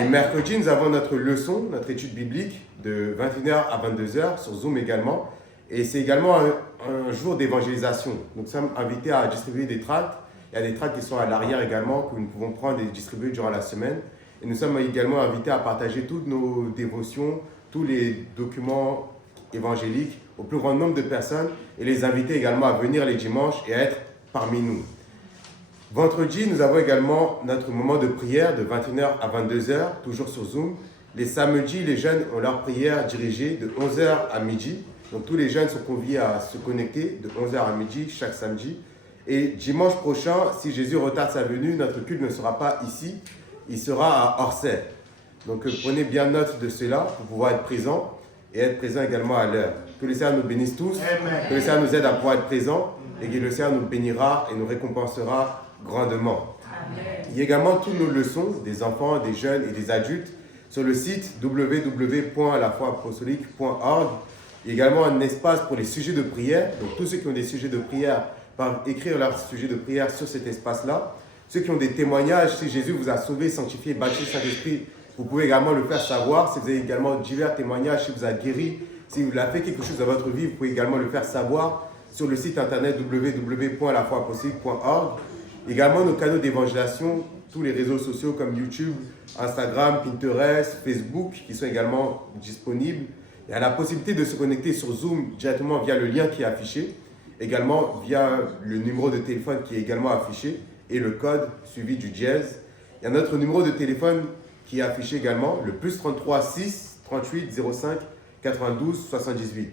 Et mercredi, nous avons notre leçon, notre étude biblique de 21h à 22h sur Zoom également. Et c'est également un jour d'évangélisation. Nous sommes invités à distribuer des tracts. Il y a des tracts qui sont à l'arrière également que nous pouvons prendre et distribuer durant la semaine. Et nous sommes également invités à partager toutes nos dévotions, tous les documents évangéliques au plus grand nombre de personnes et les inviter également à venir les dimanches et à être parmi nous. Vendredi, nous avons également notre moment de prière de 21h à 22h, toujours sur Zoom. Les samedis, les jeunes ont leur prière dirigée de 11h à midi. Donc tous les jeunes sont conviés à se connecter de 11h à midi chaque samedi. Et dimanche prochain, si Jésus retarde sa venue, notre culte ne sera pas ici, il sera à Orsay. Donc prenez bien note de cela pour pouvoir être présent et être présent également à l'heure. Que le Seigneur nous bénisse tous, que le Seigneur nous aide à pouvoir être présent et que le Seigneur nous bénira et nous récompensera grandement. Il y a également toutes nos leçons des enfants, des jeunes et des adultes sur le site www.lafoiapostolique.org. Il y a également un espace pour les sujets de prière. Donc tous ceux qui ont des sujets de prière peuvent écrire leurs sujets de prière sur cet espace-là. Ceux qui ont des témoignages, si Jésus vous a sauvé, sanctifié, baptisé Saint-Esprit, vous pouvez également le faire savoir. Si vous avez également divers témoignages, si vous avez guéri, si vous avez fait quelque chose dans votre vie, vous pouvez également le faire savoir sur le site internet www.lafoiapostolique.org. Également nos canaux d'évangélisation, tous les réseaux sociaux comme YouTube, Instagram, Pinterest, Facebook, qui sont également disponibles. Il y a la possibilité de se connecter sur Zoom directement via le lien qui est affiché, également via le numéro de téléphone qui est également affiché et le code suivi du dièse. Il y a notre numéro de téléphone qui est affiché également, le +33 6 38 05 92 78.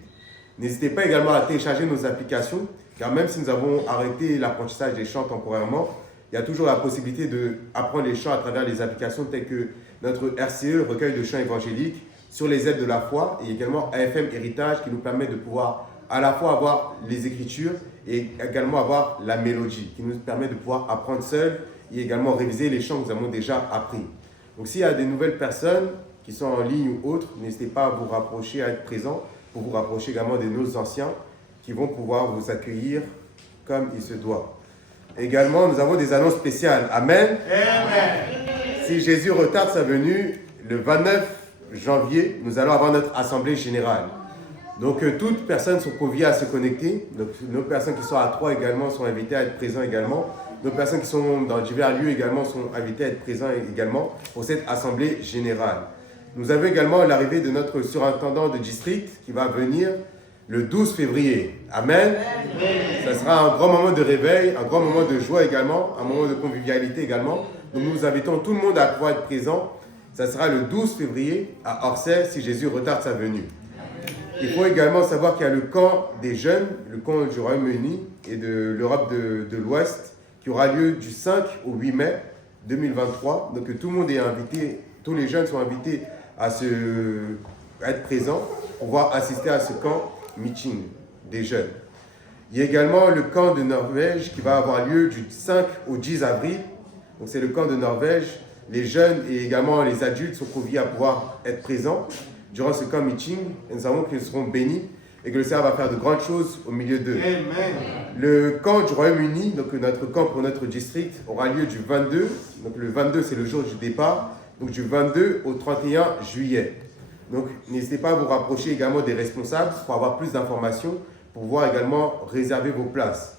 N'hésitez pas également à télécharger nos applications, car même si nous avons arrêté l'apprentissage des chants temporairement, il y a toujours la possibilité d'apprendre les chants à travers les applications telles que notre RCE, recueil de chants évangéliques, sur les aides de la foi, et également AFM Héritage qui nous permet de pouvoir à la fois avoir les écritures et également avoir la mélodie, qui nous permet de pouvoir apprendre seul et également réviser les chants que nous avons déjà appris. Donc s'il y a des nouvelles personnes qui sont en ligne ou autres, n'hésitez pas à vous rapprocher, à être présents, pour vous rapprocher également de nos anciens qui vont pouvoir vous accueillir comme il se doit. Également, nous avons des annonces spéciales. Amen. Amen. Si Jésus retarde sa venue, le 29 janvier, nous allons avoir notre assemblée générale. Donc, toutes personnes sont conviées à se connecter. Donc, nos personnes qui sont à 3 également sont invitées à être présentes également Nos personnes qui sont dans divers lieux également sont invitées à être présents également pour cette assemblée générale. Nous avons également l'arrivée de notre surintendant de district qui va venir le 12 février. Amen. Ça sera un grand moment de réveil, un grand moment de joie également, un moment de convivialité également. Donc nous invitons tout le monde à pouvoir être présent. Ça sera le 12 février à Orsay si Jésus retarde sa venue. Il faut également savoir qu'il y a le camp des jeunes, le camp du Royaume-Uni et de l'Europe de l'Ouest qui aura lieu du 5 au 8 mai 2023. Donc tout le monde est invité, tous les jeunes sont invités à être présents pour pouvoir assister à ce camp meeting des jeunes. Il y a également le camp de Norvège qui va avoir lieu du 5 au 10 avril. Donc c'est le camp de Norvège. Les jeunes et également les adultes sont conviés à pouvoir être présents durant ce camp meeting. Et nous savons qu'ils seront bénis et que le Seigneur va faire de grandes choses au milieu d'eux. Le camp du Royaume-Uni, donc notre camp pour notre district, aura lieu du 22. Donc le 22, c'est le jour du départ. Donc du 22 au 31 juillet. Donc n'hésitez pas à vous rapprocher également des responsables pour avoir plus d'informations, pour pouvoir également réserver vos places.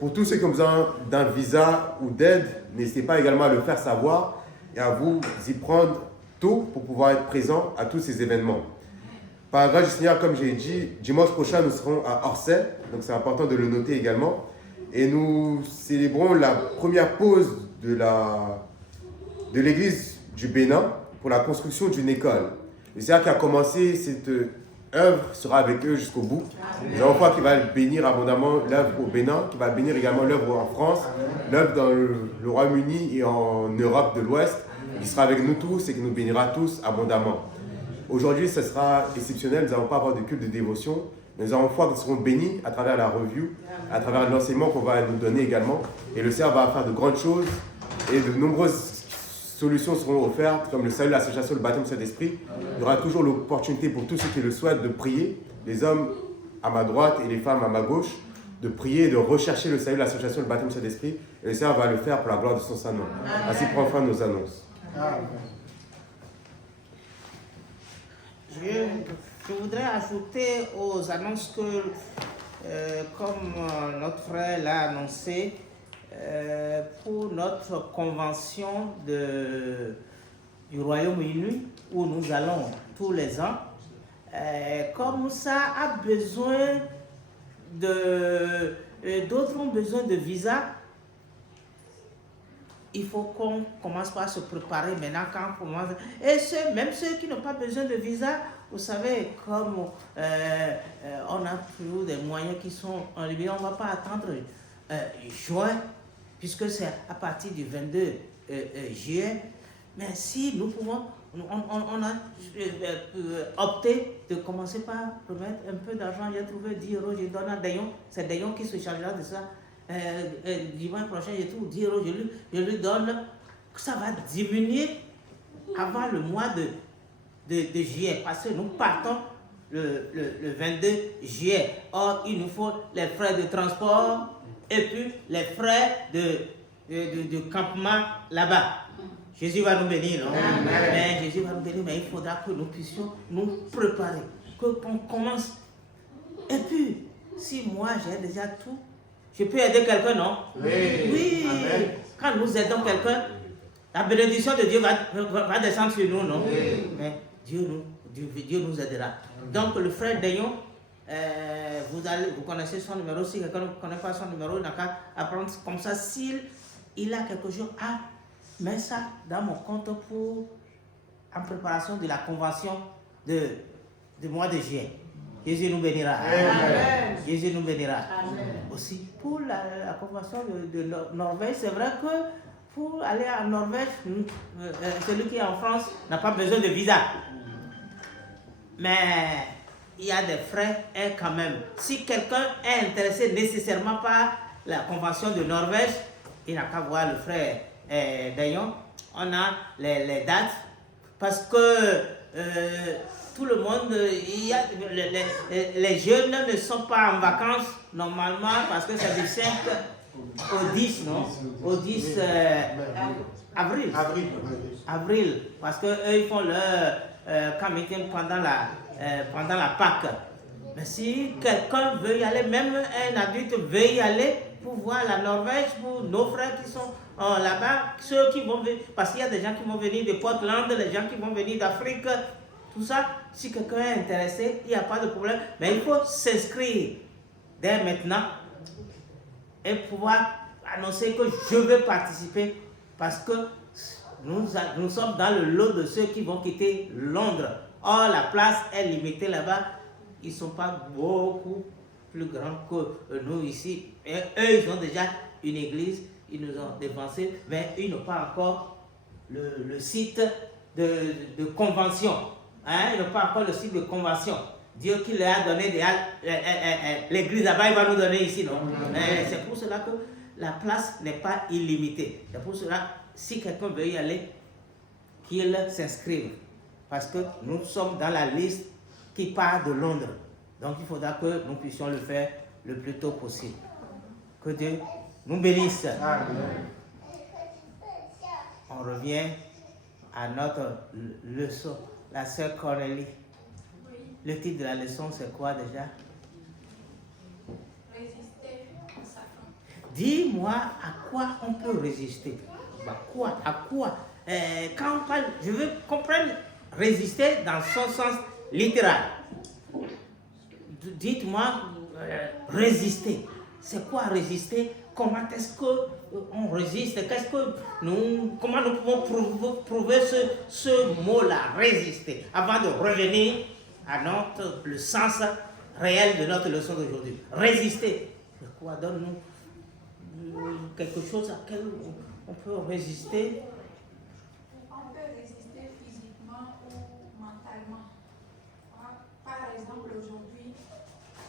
Pour tous ceux qui ont besoin d'un visa ou d'aide, n'hésitez pas également à le faire savoir et à vous y prendre tôt pour pouvoir être présent à tous ces événements. Par la grâce du Seigneur, comme j'ai dit, dimanche prochain, nous serons à Orsay, donc c'est important de le noter également. Et nous célébrons la première pause de l'église du Bénin pour la construction d'une école. Le Seigneur qui a commencé cette œuvre sera avec eux jusqu'au bout. Nous avons foi qu'il va bénir abondamment l'œuvre au Bénin, qui va bénir également l'œuvre en France, l'œuvre dans le Royaume-Uni et en Europe de l'Ouest. Il sera avec nous tous et qui nous bénira tous abondamment. Aujourd'hui, ce sera exceptionnel. Nous n'allons pas avoir de culte de dévotion. Nous avons foi que nous serons bénis à travers la review, à travers l'enseignement qu'on va nous donner également. Et le Seigneur va faire de grandes choses et de nombreuses solutions seront offertes, comme le salut, l'association, le baptême du Saint-Esprit. Il y aura toujours l'opportunité pour tous ceux qui le souhaitent de prier, les hommes à ma droite et les femmes à ma gauche, de prier et de rechercher le salut, l'association, le baptême du Saint-Esprit. Et le Seigneur va le faire pour la gloire de son Saint-Nom. Ainsi prend fin nos annonces. Je voudrais ajouter aux annonces que, comme notre frère l'a annoncé, pour notre convention du Royaume-Uni où nous allons tous les ans, comme ça a besoin d'autres ont besoin de visa, il faut qu'on commence par se préparer maintenant quand on commence. Et même ceux qui n'ont pas besoin de visa, vous savez, comme on a toujours des moyens qui sont en ligne, on ne va pas attendre juin, puisque c'est à partir du 22 juillet. Mais si nous pouvons, on a opté de commencer par remettre un peu d'argent. J'ai trouvé 10 euros, je donne à Dayon, c'est Dayon qui se chargera de ça. Dimanche prochain, j'ai trouvé 10 euros, je lui donne, ça va diminuer avant le mois de juillet, parce que nous partons le 22 juillet. Or, il nous faut les frais de transport et puis les frais de campement là-bas. Jésus va nous bénir, non? Mais Jésus va nous bénir, mais il faudra que nous puissions nous préparer, qu'on commence. Et puis, si moi j'ai déjà tout, je peux aider quelqu'un, non? Oui. Amen. Quand nous aidons quelqu'un, la bénédiction de Dieu va descendre sur nous, non? Mais Dieu nous aidera. Donc le frère Dayon, vous connaissez son numéro. Si quelqu'un ne connaît pas son numéro, il n'a qu'à apprendre comme ça. S'il a quelque chose, mets ça dans mon compte en préparation de la convention du mois de juillet. Jésus nous bénira. Amen. Jésus nous bénira. Amen. Aussi, pour la convention de Norvège, c'est vrai que pour aller en Norvège, celui qui est en France n'a pas besoin de visa. Mais il y a des frais quand même. Si quelqu'un est intéressé nécessairement par la convention de Norvège, il n'a qu'à voir le frère Dayon. On a les dates parce que tout le monde, les jeunes ne sont pas en vacances normalement parce que c'est du 5 au 10, non? Au 10 avril. Avril, parce qu'eux ils font leur camp meeting pendant la Pâque. Mais si quelqu'un veut y aller, même un adulte veut y aller, pour voir la Norvège, pour nos frères qui sont là-bas, ceux qui vont venir, parce qu'il y a des gens qui vont venir de Portland, les gens qui vont venir d'Afrique, tout ça. Si quelqu'un est intéressé, il n'y a pas de problème. Mais il faut s'inscrire dès maintenant et pouvoir annoncer que je veux participer parce que nous sommes dans le lot de ceux qui vont quitter Londres. Or, la place est limitée là-bas. Ils ne sont pas beaucoup plus grands que nous ici. Et eux, ils ont déjà une église, ils nous ont dévancé, mais ils n'ont pas encore le site de convention. Hein? Ils n'ont pas encore le site de convention. Dieu qui leur a donné l'église là-bas, il va nous donner ici, non? C'est pour cela que la place n'est pas illimitée. C'est pour cela, si quelqu'un veut y aller, qu'il s'inscrive. Parce que nous sommes dans la liste qui part de Londres. Donc il faudra que nous puissions le faire le plus tôt possible. Que Dieu nous bénisse. Amen. On revient à notre leçon. La sœur Cornélie. Le titre de la leçon, c'est quoi déjà? Résister à sa faim. Dis-moi à quoi on peut résister. À quoi? Quand on parle, je veux qu'on prenne résister dans son sens littéral. Dites-moi, résister. C'est quoi résister? Comment est-ce qu'on résiste? Comment nous pouvons prouver ce mot-là, résister, avant de revenir à le sens réel de notre leçon d'aujourd'hui. Résister. C'est quoi? Donne-nous quelque chose à quel on peut résister. On peut résister physiquement ou mentalement. Par exemple, aujourd'hui,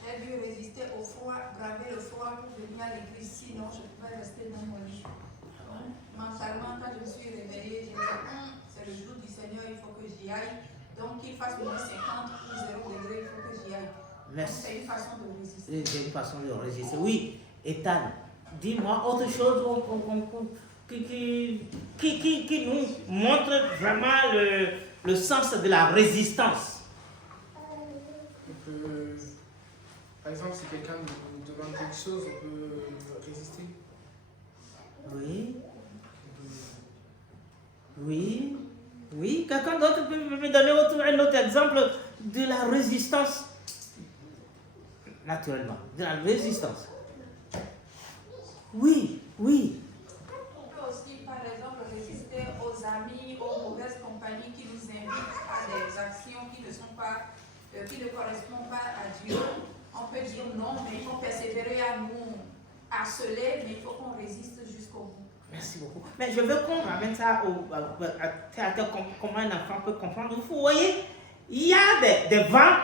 j'ai dû résister au froid, braver le froid pour venir à l'église, sinon je pouvais rester dans mon lit. Mentalement, quand je me suis réveillée, j'ai dit, c'est le jour du Seigneur, il faut que j'y aille. Donc qu'il fasse moins 50 ou 0 degré, il faut que j'y aille. C'est une façon de résister. C'est une façon de résister. Oui, Ethan, dis-moi autre chose qui nous montre vraiment le sens de la résistance. Par exemple, si quelqu'un nous demande quelque chose, on peut résister. Oui. Oui. Oui. Quelqu'un d'autre peut me donner un autre exemple de la résistance. Naturellement, de la résistance. Oui. On peut aussi, par exemple, résister aux amis, aux mauvaises compagnies qui nous invitent à des actions qui ne correspondent pas à Dieu. On peut dire non, mais il faut persévérer à nous harceler, mais il faut qu'on résiste jusqu'au bout. Merci beaucoup. Mais je veux qu'on ramène ça à comment un enfant peut comprendre. Vous voyez, il y a des vents,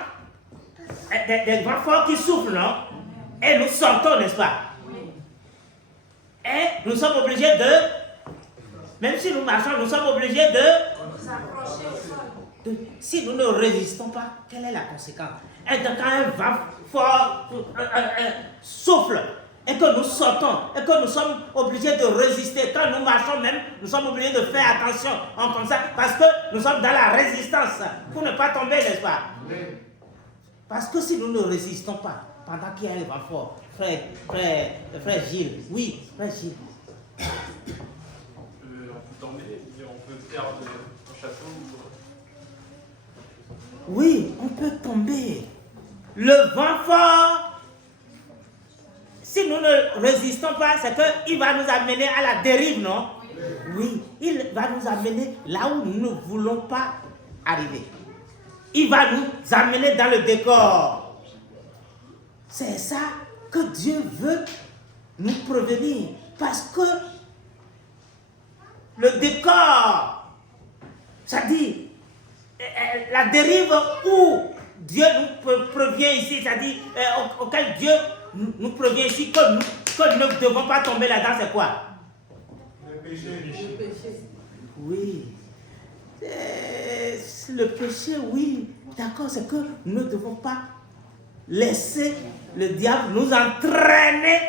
des vents forts qui soufflent, non? Et nous sentons, n'est-ce pas? Et nous sommes obligés même si nous marchons, nous sommes obligés de nous approcher au sol. Si nous ne résistons pas, quelle est la conséquence? Et quand un vent fort souffle et que nous sortons et que nous sommes obligés de résister, quand nous marchons même, nous sommes obligés de faire attention comme ça parce que nous sommes dans la résistance pour ne pas tomber, n'est-ce pas? Parce que si nous ne résistons pas, pendant qu'il y a un vent fort, frère Gilles, oui, frère Gilles. On peut tomber, on peut perdre un château. Oui, on peut tomber. Le vent fort, si nous ne résistons pas, c'est qu'il va nous amener à la dérive, non? Oui, il va nous amener là où nous ne voulons pas arriver. Il va nous amener dans le décor. C'est ça que Dieu veut nous prévenir. Parce que le décor, c'est-à-dire la dérive où Dieu nous prévient ici, c'est-à-dire auquel Dieu nous prévient ici que nous ne devons pas tomber là-dedans, c'est quoi? Le péché. Oui. Le péché, oui. D'accord, c'est que nous ne devons pas laisser le diable nous entraîner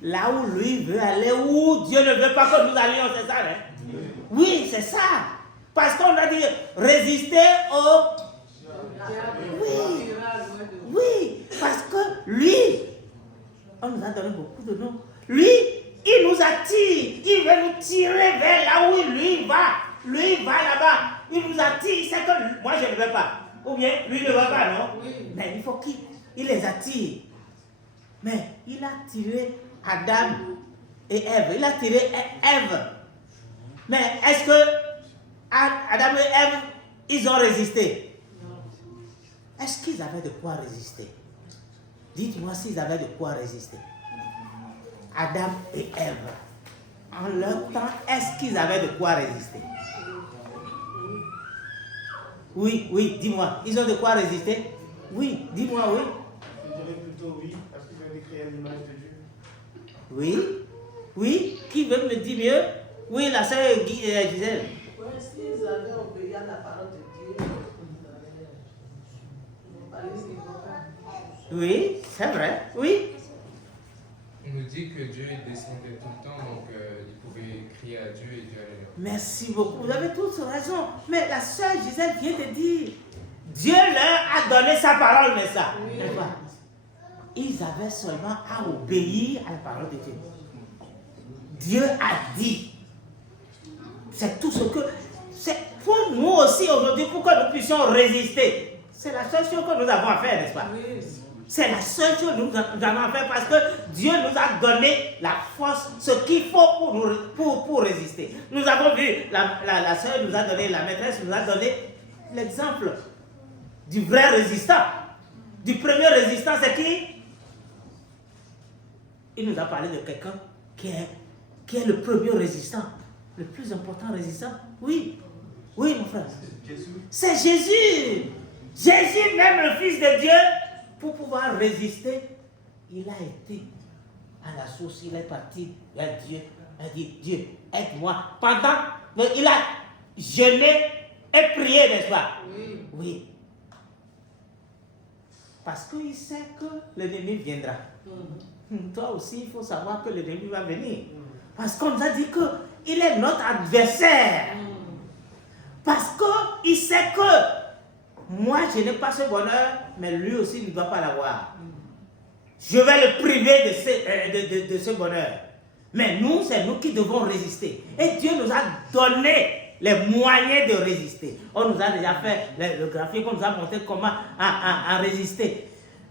là où lui veut aller, où Dieu ne veut pas que nous allions, c'est ça, hein? Oui, c'est ça. Parce qu'on a dit résister au... Oui, parce que lui, on nous a donné beaucoup de noms. Lui, il nous attire. Il veut nous tirer vers là où lui va. Lui, il va là-bas. Il nous attire. C'est que moi, je ne veux pas. Ou bien, lui ne va pas, non? Mais il faut qu'il les attire. Mais il a tiré Adam et Ève. Il a tiré Ève. Mais est-ce que Adam et Ève, ils ont résisté? Est-ce qu'ils avaient de quoi résister? Dites-moi s'ils avaient de quoi résister. Adam et Ève, en leur temps, est-ce qu'ils avaient de quoi résister? Oui, oui, dis-moi. Ils ont de quoi résister? Oui, dis-moi, oui. Je dirais plutôt oui, parce qu'ils ont été créés à l'image de Dieu. Oui, oui. Qui veut me dire mieux? Oui, la sœur Gisèle. Oui, s'ils avaient obéi à la parole de Dieu, oui, c'est vrai, oui. On nous dit que Dieu descendait tout le temps, donc il pouvait crier à Dieu et Dieu allait leur. Merci beaucoup, vous avez tous raison. Mais la sœur Gisèle vient de dire, Dieu leur a donné sa parole, mais ça. Oui. Ils avaient seulement à obéir à la parole de Dieu. Dieu a dit. C'est tout ce que... C'est pour nous aussi aujourd'hui, pour que nous puissions résister. C'est la seule chose que nous avons à faire, n'est-ce pas? Oui. C'est la seule chose que nous avons à faire parce que Dieu nous a donné la force, ce qu'il faut pour résister. Nous avons vu, la sœur nous a donné, la maîtresse nous a donné l'exemple du vrai résistant. Du premier résistant, c'est qui? Il nous a parlé de quelqu'un qui est le premier résistant. Le plus important résistant? Oui. Oui, mon frère. C'est Jésus. Jésus, même le Fils de Dieu, pour pouvoir résister, il a été à la source, il est parti vers Dieu. Il a dit, Dieu, aide-moi. Il a jeûné et prié, n'est-ce pas? Oui. Oui. Parce qu'il sait que l'ennemi viendra. Toi aussi, il faut savoir que l'ennemi va venir. Parce qu'on nous a dit qu'il est notre adversaire. Parce qu'il sait que moi, je n'ai pas ce bonheur, mais lui aussi ne doit pas l'avoir. Je vais le priver de ce bonheur. Mais nous, c'est nous qui devons résister. Et Dieu nous a donné les moyens de résister. On nous a déjà fait le graphique, on nous a montré comment à résister.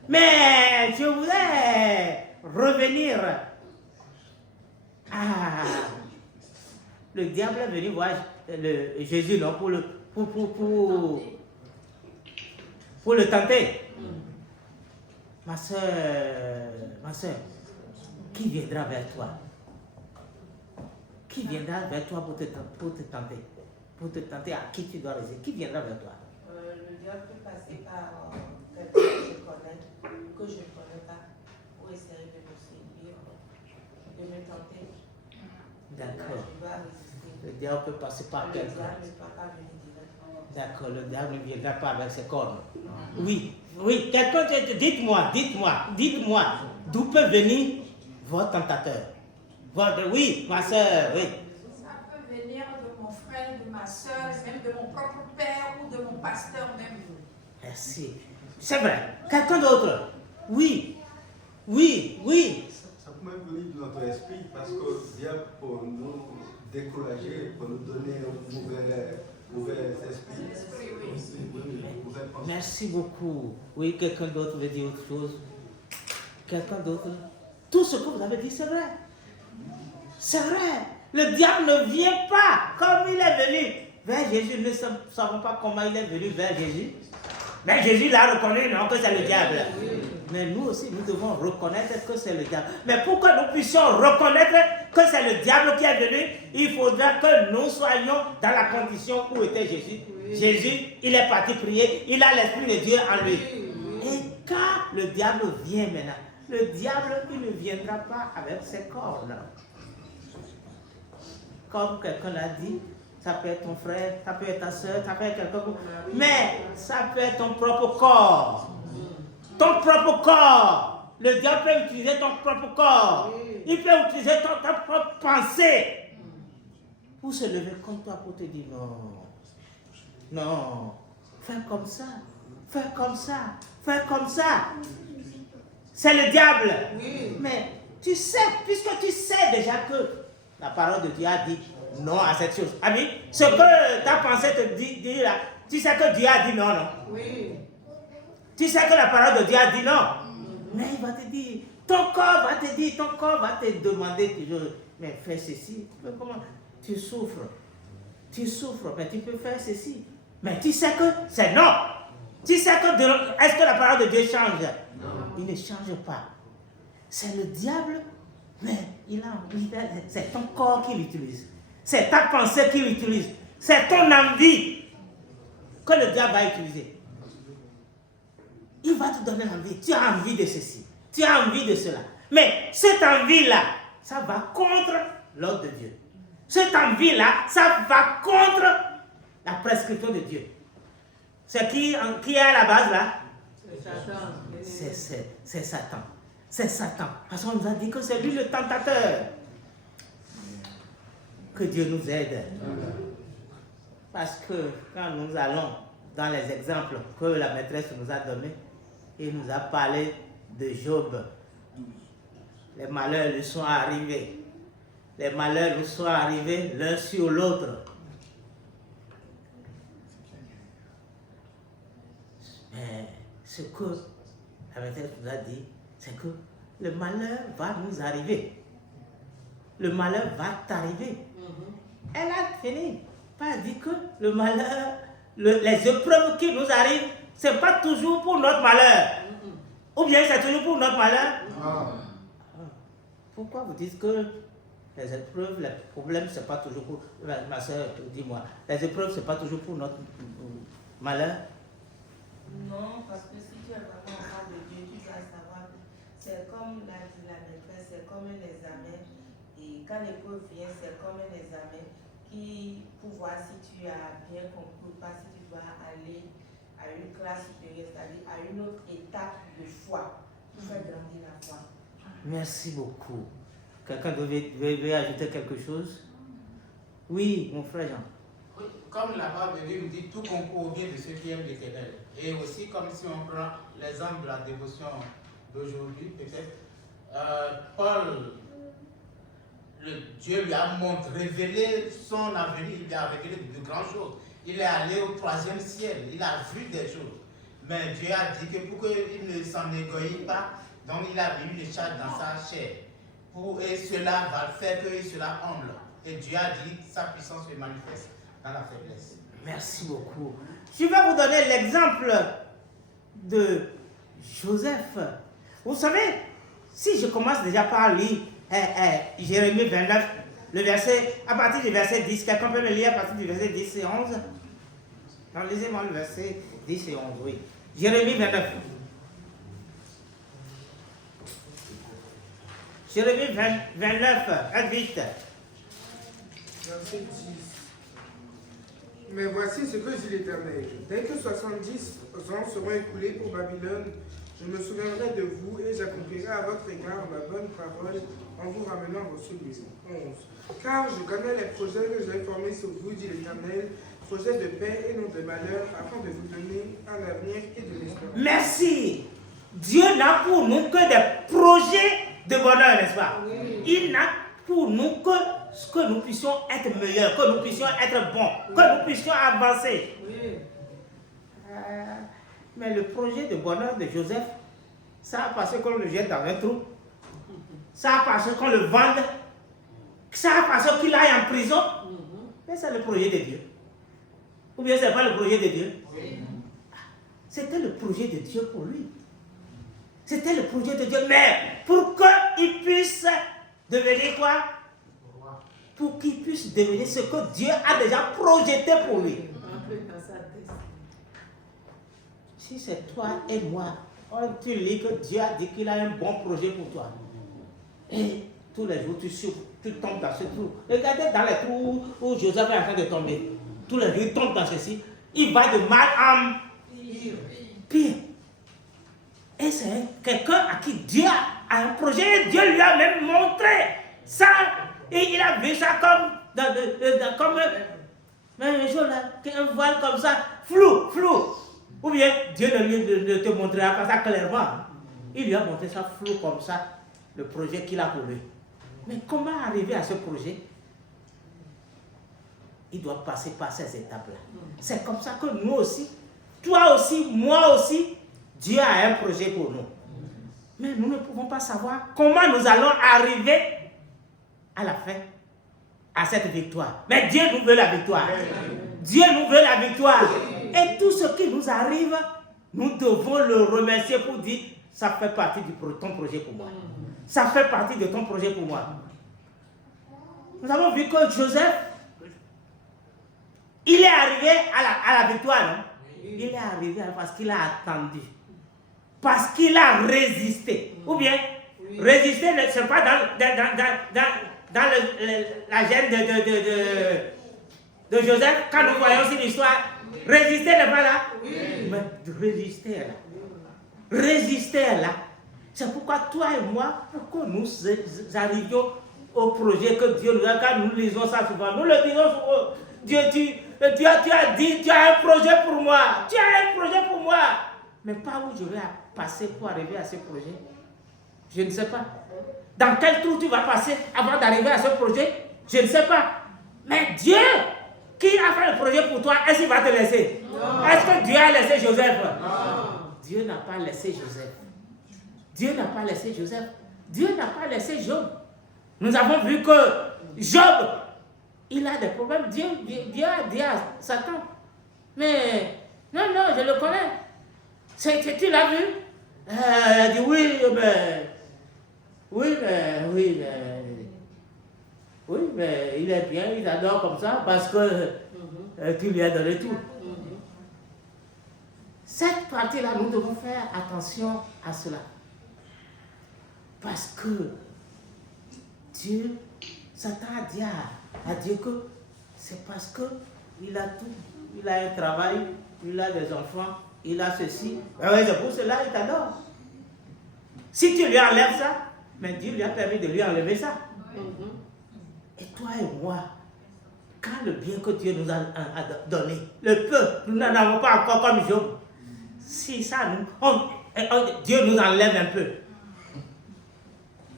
Mais je voudrais revenir à... Le diable est venu voir Jésus non, pour le tenter. Ma soeur, qui viendra vers toi? Qui viendra vers toi pour te tenter? Pour te tenter à qui tu dois résister? Qui viendra vers toi? Le diable peut passer par quelqu'un que je ne connais pas, pour essayer de me séduire, de me tenter. D'accord. Le diable peut passer par quelqu'un. D'accord, le diable ne viendra pas avec ses cornes. Oui, oui, quelqu'un, dites-moi, d'où peut venir votre tentateur? Oui, ma soeur, oui. Ça peut venir de mon frère, de ma soeur, même de mon propre père ou de mon pasteur même. Merci. C'est vrai. Quelqu'un d'autre? Oui, oui, oui. Ça peut même venir de notre esprit parce que le diable, pour nous décourager, pour nous donner un mauvais esprit. Merci beaucoup. Oui, quelqu'un d'autre veut dire autre chose? Quelqu'un d'autre? Tout ce que vous avez dit, c'est vrai. C'est vrai. Le diable ne vient pas comme il est venu vers Jésus. Nous ne savons pas comment il est venu vers Jésus. Mais Jésus l'a reconnu, non, que c'est le diable. Mais nous aussi, nous devons reconnaître que c'est le diable. Mais pour que nous puissions reconnaître que c'est le diable qui est venu, il faudra que nous soyons dans la condition où était Jésus. Jésus, il est parti prier, il a l'Esprit de Dieu en lui. Et quand le diable vient maintenant, le diable, il ne viendra pas avec ses cornes. Comme quelqu'un l'a dit, ça peut être ton frère, ça peut être ta soeur, ça peut être quelqu'un. Mais ça peut être ton propre corps. Ton propre corps. Le diable peut utiliser ton propre corps. Il peut utiliser ta propre pensée pour se lever contre toi, pour te dire non. Non. Fais comme ça. Fais comme ça. Fais comme ça. C'est le diable. Mais Tu sais, puisque tu sais déjà que la parole de Dieu a dit non à cette chose. Ami, ce que ta pensée te dit là, tu sais que Dieu a dit non, non? Oui. Tu sais que la parole de Dieu a dit non. Mais il va te dire, ton corps va te demander toujours, mais fais ceci. Mais comment? Tu souffres, mais tu peux faire ceci. Mais tu sais que c'est non. Tu sais que est-ce que la parole de Dieu change? Non. Il ne change pas. C'est le diable, mais c'est ton corps qui l'utilise. C'est ta pensée qui l'utilise. C'est ton envie que le diable va utiliser. Il va te donner envie. Tu as envie de ceci. Tu as envie de cela. Mais cette envie-là, ça va contre l'ordre de Dieu. Cette envie-là, ça va contre la prescription de Dieu. C'est qui est à la base là? C'est Satan. C'est Satan. Parce qu'on nous a dit que c'est lui le tentateur. Que Dieu nous aide. Parce que quand nous allons dans les exemples que la maîtresse nous a donnés, il nous a parlé de Job. Les malheurs lui sont arrivés. Les malheurs nous sont arrivés l'un sur l'autre. Mais ce que la maîtresse nous a dit, c'est que le malheur va nous arriver. Le malheur va t'arriver. Elle a fini par dire que le malheur, les épreuves qui nous arrivent, ce n'est pas toujours pour notre malheur. Ou bien c'est toujours pour notre malheur. Pourquoi vous dites que les épreuves, les problèmes, ce n'est pas toujours pour... Ma soeur, dis-moi, les épreuves, ce n'est pas toujours pour notre malheur? Non, parce que si tu es vraiment enfant de Dieu, tu dois savoir que c'est comme l'a dit la maîtresse, c'est comme un examen. Et quand l'épreuve vient, c'est comme un examen pour voir si tu as bien compris ou pas, si tu dois aller à une classe supérieure, c'est-à-dire à une autre étape de foi pour faire grandir la foi. Merci beaucoup. Quelqu'un veut ajouter quelque chose? Oui, mon frère Jean. Oui, comme la parole de Dieu nous dit, tout concourt au bien de ceux qui aiment l'Éternel. Et aussi, comme si on prend l'exemple de la dévotion d'aujourd'hui, peut-être, Paul, Dieu lui a révélé son avenir, il lui a révélé de grandes choses. Il est allé au 3e ciel, il a vu des choses. Mais Dieu a dit que pour qu'il ne s'en égoïse pas, donc il a mis les charges dans sa chair. Et cela va faire qu'il sera humble. Et Dieu a dit que sa puissance se manifeste dans la faiblesse. Merci beaucoup. Je vais vous donner l'exemple de Joseph. Vous savez, si je commence déjà par lire Jérémie 29, le verset, à partir du verset 10, quelqu'un peut me lire à partir du verset 10 et 11? Non, lisez-moi le verset 10 et 11, oui. Jérémie 29. Jérémie 29, vite. Verset 10. Mais voici ce que dit l'Éternel. Dès que 70 ans seront écoulés pour Babylone, je me souviendrai de vous et j'accomplirai à votre égard ma bonne parole en vous ramenant à vos maisons. 11. Car je connais les projets que j'ai formés sur vous, dit l'Éternel, projets de paix et non de malheur, afin de vous donner un avenir et de l'espérance. Merci. Dieu n'a pour nous que des projets de bonheur, n'est-ce pas? Oui. Il n'a pour nous que nous puissions être meilleurs, que nous puissions être bons, que nous puissions avancer. Oui. Mais le projet de bonheur de Joseph, ça a passé qu'on le jette dans un trou, ça a passé qu'on le vende, ça a passé qu'il aille en prison. Mais c'est le projet de Dieu. Ou bien ce n'est pas le projet de Dieu? Oui. C'était le projet de Dieu pour lui. C'était le projet de Dieu, mais pour qu'il puisse devenir quoi? Pour qu'il puisse devenir ce que Dieu a déjà projeté pour lui. Si c'est toi et moi, tu lis que Dieu a dit qu'il a un bon projet pour toi. Et tous les jours, tu souffres, tu tombes dans ce trou. Regardez dans les trous où Joseph est en train de tomber. Tous les jours, il tombe dans ceci. Il va de mal en pire. Et c'est quelqu'un à qui Dieu a un projet. Dieu lui a même montré ça. Et il a vu ça comme un jour là, un voile comme ça, flou. Ou bien Dieu ne te montrera pas ça clairement. Il lui a montré ça flou comme ça. le projet qu'il a pour lui. Mais comment arriver à ce projet? Il doit passer par ces étapes-là. C'est comme ça que nous aussi, toi aussi, moi aussi, Dieu a un projet pour nous. Mais nous ne pouvons pas savoir comment nous allons arriver à la fin, à cette victoire. Mais Dieu nous veut la victoire. Dieu nous veut la victoire. Et tout ce qui nous arrive, nous devons le remercier pour dire, ça fait partie de ton projet pour moi. Ça fait partie de ton projet pour moi. Nous avons vu que Joseph, il est arrivé à la victoire, non? Il est arrivé parce qu'il a attendu. Parce qu'il a résisté. Ou bien, résister, ce n'est pas dans la gêne de Joseph, quand nous voyons aussi l'histoire. Résister n'est pas là. Mais résister est là. Résister est là. C'est pourquoi toi et moi, pour que nous arrivions au projet que Dieu nous a, quand nous lisons ça souvent, nous le disons souvent. Dieu, tu as dit, tu as un projet pour moi. Tu as un projet pour moi. Mais par où je vais passer pour arriver à ce projet? Je ne sais pas. Dans quel trou tu vas passer avant d'arriver à ce projet? Je ne sais pas. Mais Dieu, qui a fait le projet pour toi, est-ce qu'il va te laisser? Est-ce que Dieu a laissé Joseph? Non. Dieu n'a pas laissé Joseph. Dieu n'a pas laissé Joseph. Dieu n'a pas laissé Job. Nous avons vu que Job, il a des problèmes. Dieu a dit à Satan, mais non, je le connais. Tu l'as vu? Il a dit oui, mais il est bien, il adore comme ça parce que tu lui as donné tout. Cette partie-là, nous devons faire attention à cela. Parce que Dieu, Satan a dit à Dieu que c'est parce qu'il a tout. Il a un travail, il a des enfants, il a ceci. C'est pour cela qu'il t'adore. Si tu lui enlèves ça, mais Dieu lui a permis de lui enlever ça. Et toi et moi, quand le bien que Dieu nous a donné, le peu, nous n'en avons pas encore comme Job. Si ça, Dieu nous enlève un peu.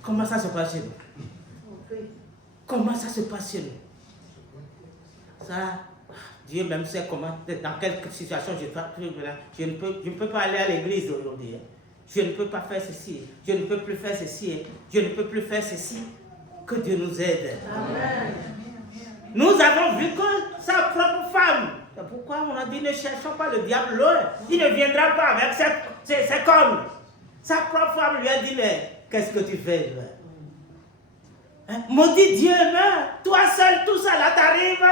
Comment ça se passe chez nous? Comment ça se passe chez nous? Ça, Dieu même sait comment, dans quelle situation je ne peux pas aller à l'église aujourd'hui. Je ne peux pas faire ceci. Je ne peux plus faire ceci. Je ne peux plus faire ceci. Que Dieu nous aide. Amen. Nous avons vu que sa propre femme, c'est pourquoi on a dit ne cherchons pas le diable loin. Il ne viendra pas avec ses cornes. Sa propre femme lui a dit, mais qu'est-ce que tu fais là? Maudit Dieu, toi seul, tout ça là t'arrive.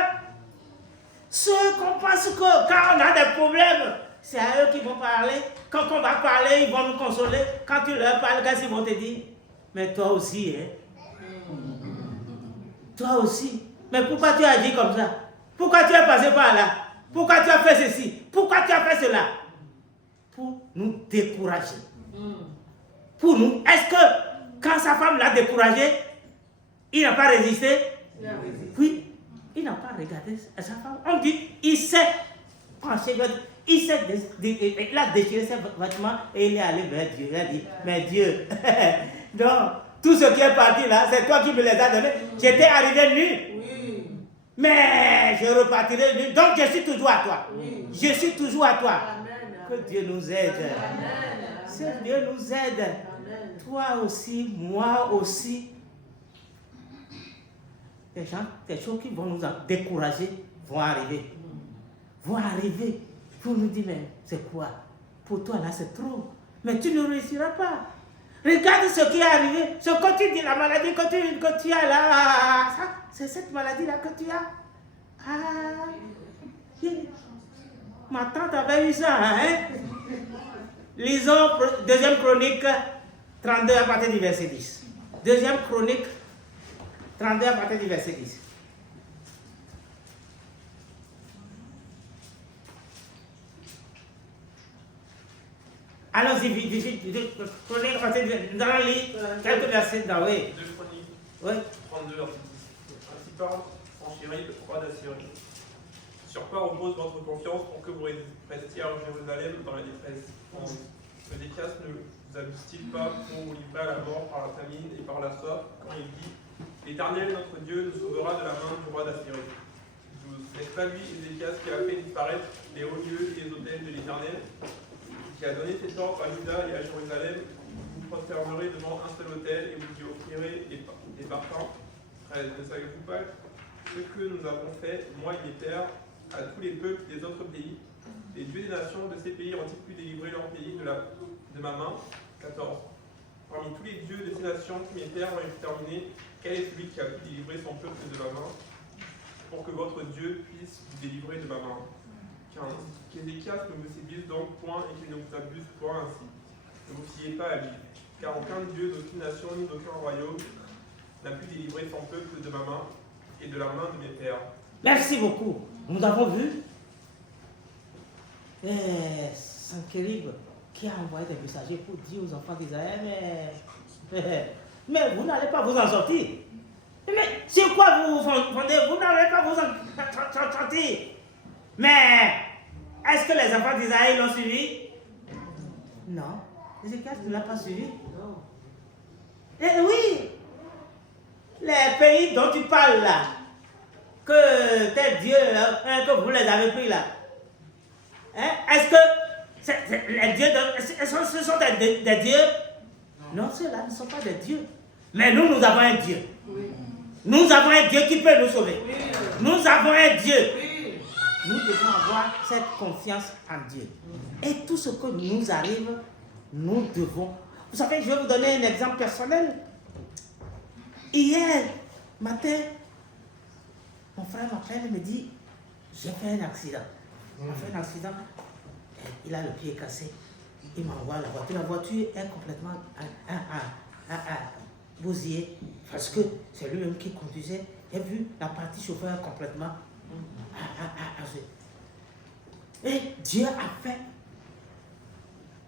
Ceux qu'on pense que quand on a des problèmes, c'est à eux qui vont parler. Quand on va parler, ils vont nous consoler. Quand tu leur parles, qu'est-ce qu'ils vont te dire? Mais toi aussi, Toi aussi. Mais pourquoi tu as agi comme ça? Pourquoi tu es passé par là? Pourquoi tu as fait ceci? Pourquoi tu as fait cela? Pour nous décourager. Pour nous. Est-ce que quand sa femme l'a découragé, il n'a pas résisté? Oui. Il n'a pas regardé sa femme. On dit, il s'est penché, il a déchiré ses vêtements et il est allé vers Dieu. Il a dit, mais Dieu, non, tout ce qui est parti là, c'est toi qui me les as donnés. J'étais arrivé nu. Oui. Mais je repartirai nu. Donc je suis toujours à toi. Oui. Je suis toujours à toi. Amen. Que Dieu nous aide. Que Dieu nous aide. Amen. Toi aussi, moi aussi. Des choses qui vont nous décourager vont arriver. Vont arriver pour nous dire, mais c'est quoi? Pour toi là c'est trop. Mais tu ne réussiras pas. Regarde ce qui est arrivé. Ce que tu dis, la maladie que tu as là. C'est cette maladie là que tu as. Ma tante avait eu ça. Lisons 2e Chronique 32 à partir du verset 10. 2e Chronique 32 à partir du verset 10. Allons-y, vite. Nous allons lire quelques versets dans oui. 2 Chroniques. Oui. 32. Ainsi parle Sanchéribe, roi d'Assyrie. Sur quoi repose votre confiance pour que vous restiez à Jérusalem dans la détresse? Ézéchias ne vous abuse-t-il pas pour vous livrer à la mort par la famine et par la soif, quand il dit « L'Éternel, notre Dieu, nous sauvera de la main du roi d'Assyrie ». N'est-ce pas lui, Ézéchias, qui a fait disparaître les hauts lieux et les autels de l'Éternel, qui a donné cet ordre à Juda et à Jérusalem: vous prosternerez devant un seul autel et vous y offrirez des parfums. Ne savez-vous pas ce que nous avons fait, moi et mes pères, à tous les peuples des autres pays? Les dieux des nations de ces pays ont-ils pu délivrer leur pays de ma main? 14. Parmi tous les dieux de ces nations que mes pères ont exterminés, quel est celui qui a pu délivrer son peuple de ma main, pour que votre Dieu puisse vous délivrer de ma main? 15. Qu'Ézéchias ne vous séduise donc point et qu'il ne vous abuse point ainsi. Ne vous fiez pas à lui, car aucun Dieu d'aucune nation ni d'aucun royaume n'a pu délivrer son peuple de ma main et de la main de mes pères. Merci beaucoup. Nous avons vu Sanchérib qui a envoyé des messagers pour dire aux enfants d'Israël, mais vous n'allez pas vous en sortir. Mais sur quoi vous vous fondez? Vous n'allez pas vous en sortir. Mais est-ce que les enfants d'Israël l'ont suivi? Non. Ézéchias ne l'a pas suivi. Non. Et oui, les pays dont tu parles là, que tes dieux, que vous les avez pris là, hein? Est-ce que les dieux, ce sont des dieux? Non, ceux-là ne sont pas des dieux. Mais nous avons un Dieu. Oui. Nous avons un Dieu qui peut nous sauver. Oui. Nous avons un Dieu. Oui. Nous devons avoir cette confiance en Dieu. Et tout ce que nous arrive, nous devons. Vous savez, je vais vous donner un exemple personnel. Hier matin, mon frère m'appelle et me dit, j'ai fait un accident. Il a fait un accident, il a le pied cassé. Il m'envoie la voiture. La voiture est complètement bousillée parce que c'est lui-même qui conduisait. J'ai vu la partie chauffeur complètement. Et Dieu a fait.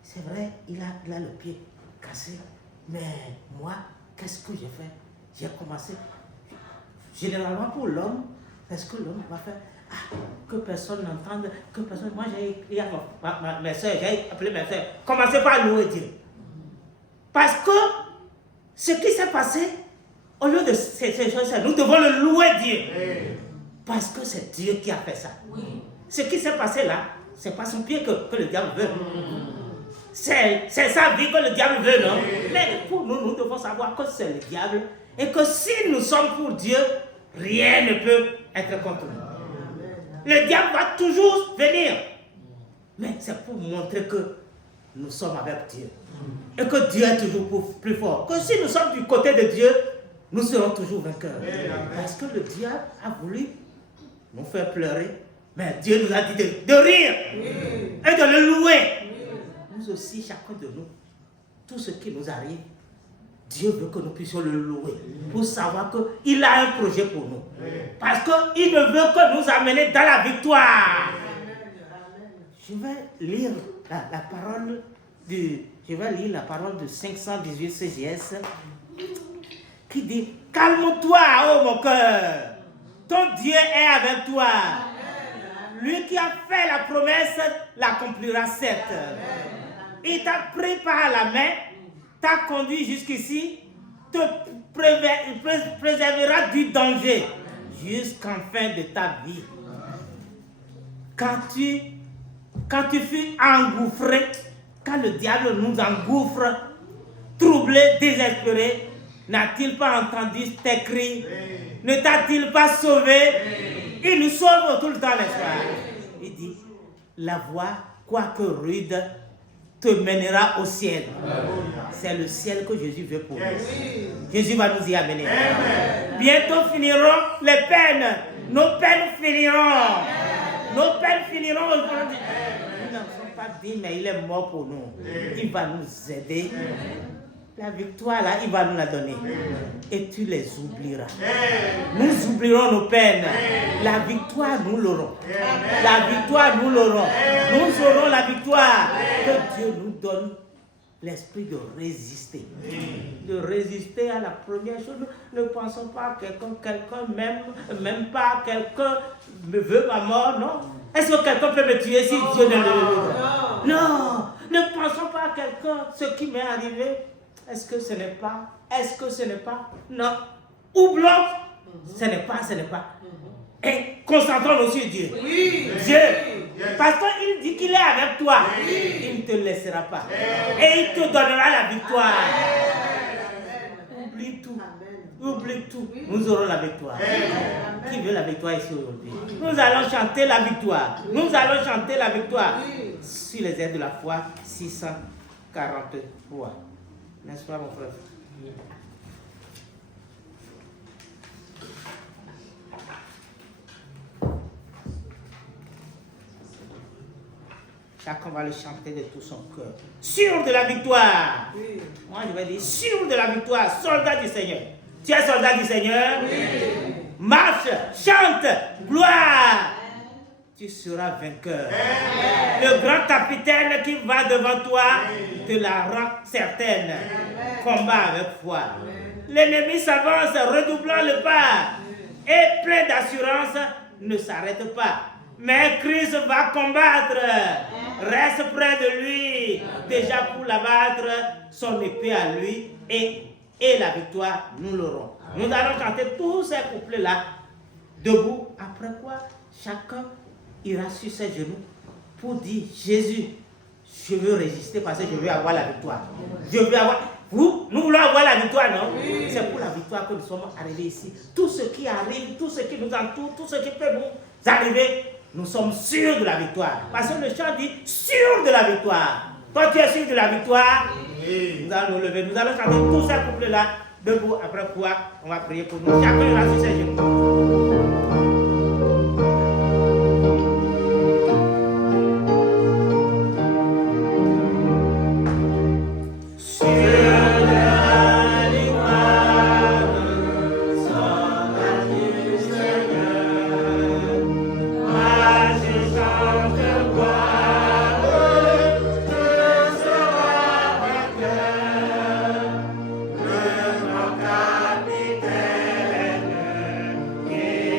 C'est vrai, il a le pied cassé. Mais moi, qu'est-ce que j'ai fait? J'ai commencé. Généralement pour l'homme, est-ce que l'homme va faire que personne n'entende, que personne. Moi, j'ai écrit à mes soeurs, j'ai appelé mes soeurs. Commencez par louer Dieu. Parce que ce qui s'est passé, au lieu de ces choses, nous devons le louer Dieu. Parce que c'est Dieu qui a fait ça. Oui. Ce qui s'est passé là, c'est pas son pied que le diable veut. C'est sa vie que le diable veut, non? Mais pour nous, nous devons savoir que c'est le diable et que si nous sommes pour Dieu, rien ne peut être contre nous. Le diable va toujours venir. Mais c'est pour montrer que nous sommes avec Dieu. Et que Dieu est toujours plus fort. Que si nous sommes du côté de Dieu, nous serons toujours vainqueurs. Parce que le diable a voulu nous faire pleurer. Mais Dieu nous a dit de rire et de le louer. Nous aussi, chacun de nous, tout ce qui nous arrive, Dieu veut que nous puissions le louer pour savoir qu'il a un projet pour nous. Parce qu'il ne veut que nous amener dans la victoire. Je vais lire la parole de 518 CGS qui dit: calme-toi, ô mon cœur, ton Dieu est avec toi. Lui qui a fait la promesse l'accomplira certes. Il t'a pris par la main, t'a conduit jusqu'ici, te préservera du danger jusqu'en fin de ta vie. Quand tu fus engouffré, quand le diable nous engouffre, troublé, désespéré, n'a-t-il pas entendu tes cris? Ne t'a-t-il pas sauvé? Il nous sauve tout le temps, n'est-ce pas? Il dit, la voie, quoique rude, te mènera au ciel. C'est le ciel que Jésus veut pour nous. Jésus va nous y amener. Bientôt finiront les peines. Nos peines finiront. Nos peines finiront. Nous n'en sommes pas dignes, mais il est mort pour nous. Il va nous aider. La victoire, là, il va nous la donner. Et tu les oublieras. Nous oublierons nos peines. La victoire, nous l'aurons. La victoire, nous l'aurons. Nous aurons la victoire. Que Dieu nous donne l'esprit de résister. De résister à la première chose. Ne pensons pas à quelqu'un même pas quelqu'un me veut ma mort, non. Est-ce que quelqu'un peut me tuer si Dieu ne le veut? Non. Ne pensons pas à quelqu'un, ce qui m'est arrivé. Est-ce que ce n'est pas? Est-ce que ce n'est pas? Non. Oublions. Ce n'est pas, ce n'est pas. Et concentrons-nous sur Dieu. Oui. Dieu. Parce qu'il dit qu'il est avec toi. Il ne te laissera pas. Et il te donnera la victoire. Oublie tout. Oublie tout. Nous aurons la victoire. Qui veut la victoire ici aujourd'hui? Nous allons chanter la victoire. Nous allons chanter la victoire. Sur les airs de la foi, 643. N'est-ce pas, mon frère? Chacun va le chanter de tout son cœur. Sûr de la victoire. Oui. Moi, je vais dire sûr de la victoire. Soldat du Seigneur. Tu es soldat du Seigneur? Oui. Marche, chante, gloire. Tu seras vainqueur. Le grand capitaine qui va devant toi te la rend certaine. Combat avec foi. L'ennemi s'avance, redoublant le pas. Et plein d'assurance, ne s'arrête pas. Mais Christ va combattre. Reste près de lui. Déjà pour l'abattre, son épée à lui. Et la victoire, nous l'aurons. Nous allons chanter tous ces couplets-là. Debout. Après quoi, chacun ira sur ses genoux pour dire Jésus, je veux résister parce que je veux avoir la victoire. Je veux avoir. Nous voulons avoir la victoire, non? Oui. C'est pour la victoire que nous sommes arrivés ici. Tout ce qui arrive, tout ce qui nous entoure, tout ce qui peut nous arriver, nous sommes sûrs de la victoire. Parce que le chant dit sûr de la victoire. Toi, tu es sûr de la victoire? Oui. Nous allons nous lever, nous allons chanter tous ces couplets-là. Debout, après quoi, on va prier pour nous. Chacun ira sur ses genoux. Yeah.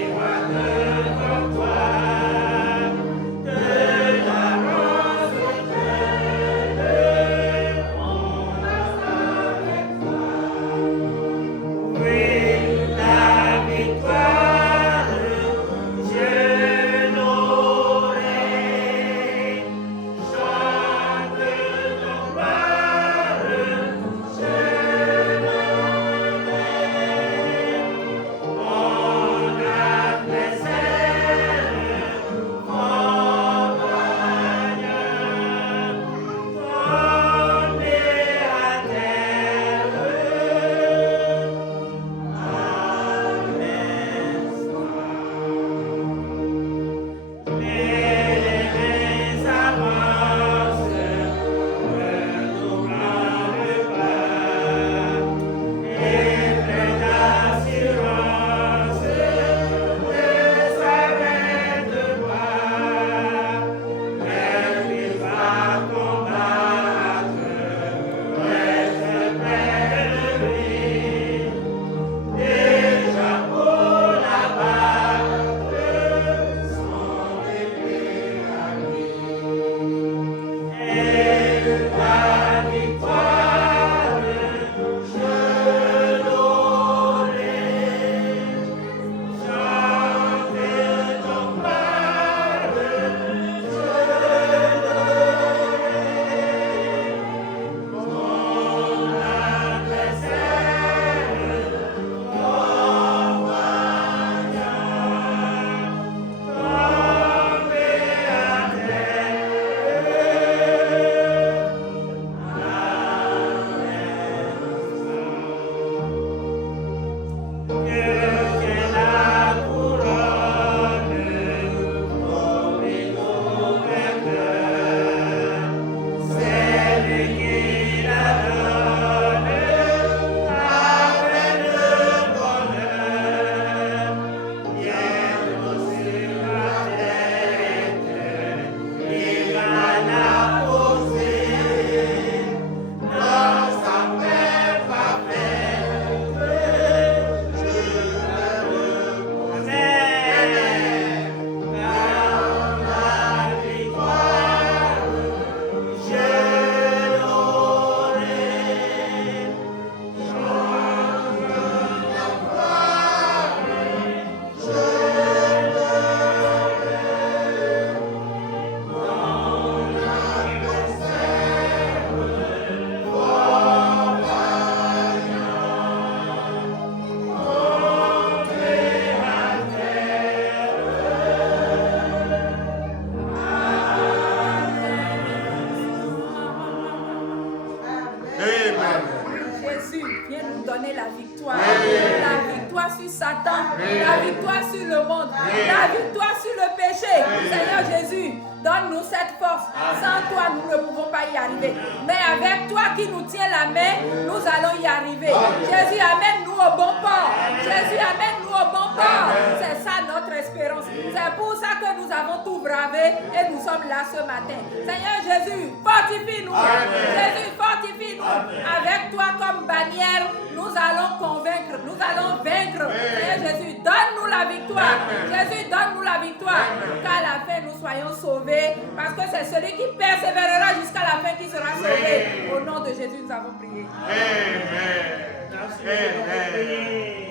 nous donner la victoire. La victoire sur Satan, la victoire sur le monde, la victoire sur le péché. Seigneur Jésus, donne-nous cette force. Sans toi, nous ne pouvons pas y arriver. Mais avec toi qui nous tiens la main, nous allons y arriver. Jésus, amène-nous au bon port. Jésus, amène-nous au bon port. C'est ça notre espérance. C'est pour ça que nous avons tout bravé et nous sommes là ce matin. Seigneur Jésus, fortifie-nous. Jésus, fortifie-nous. Avec toi comme bannière, nous allons convaincre, nous allons vaincre. Seigneur Jésus, donne-nous la victoire. Jésus, donne-nous la victoire. Qu'à la fin, nous soyons sauvés. Parce que c'est celui qui persévérera jusqu'à la fin qui sera sauvé. Au nom de Jésus, nous avons prié. Amen. Amen.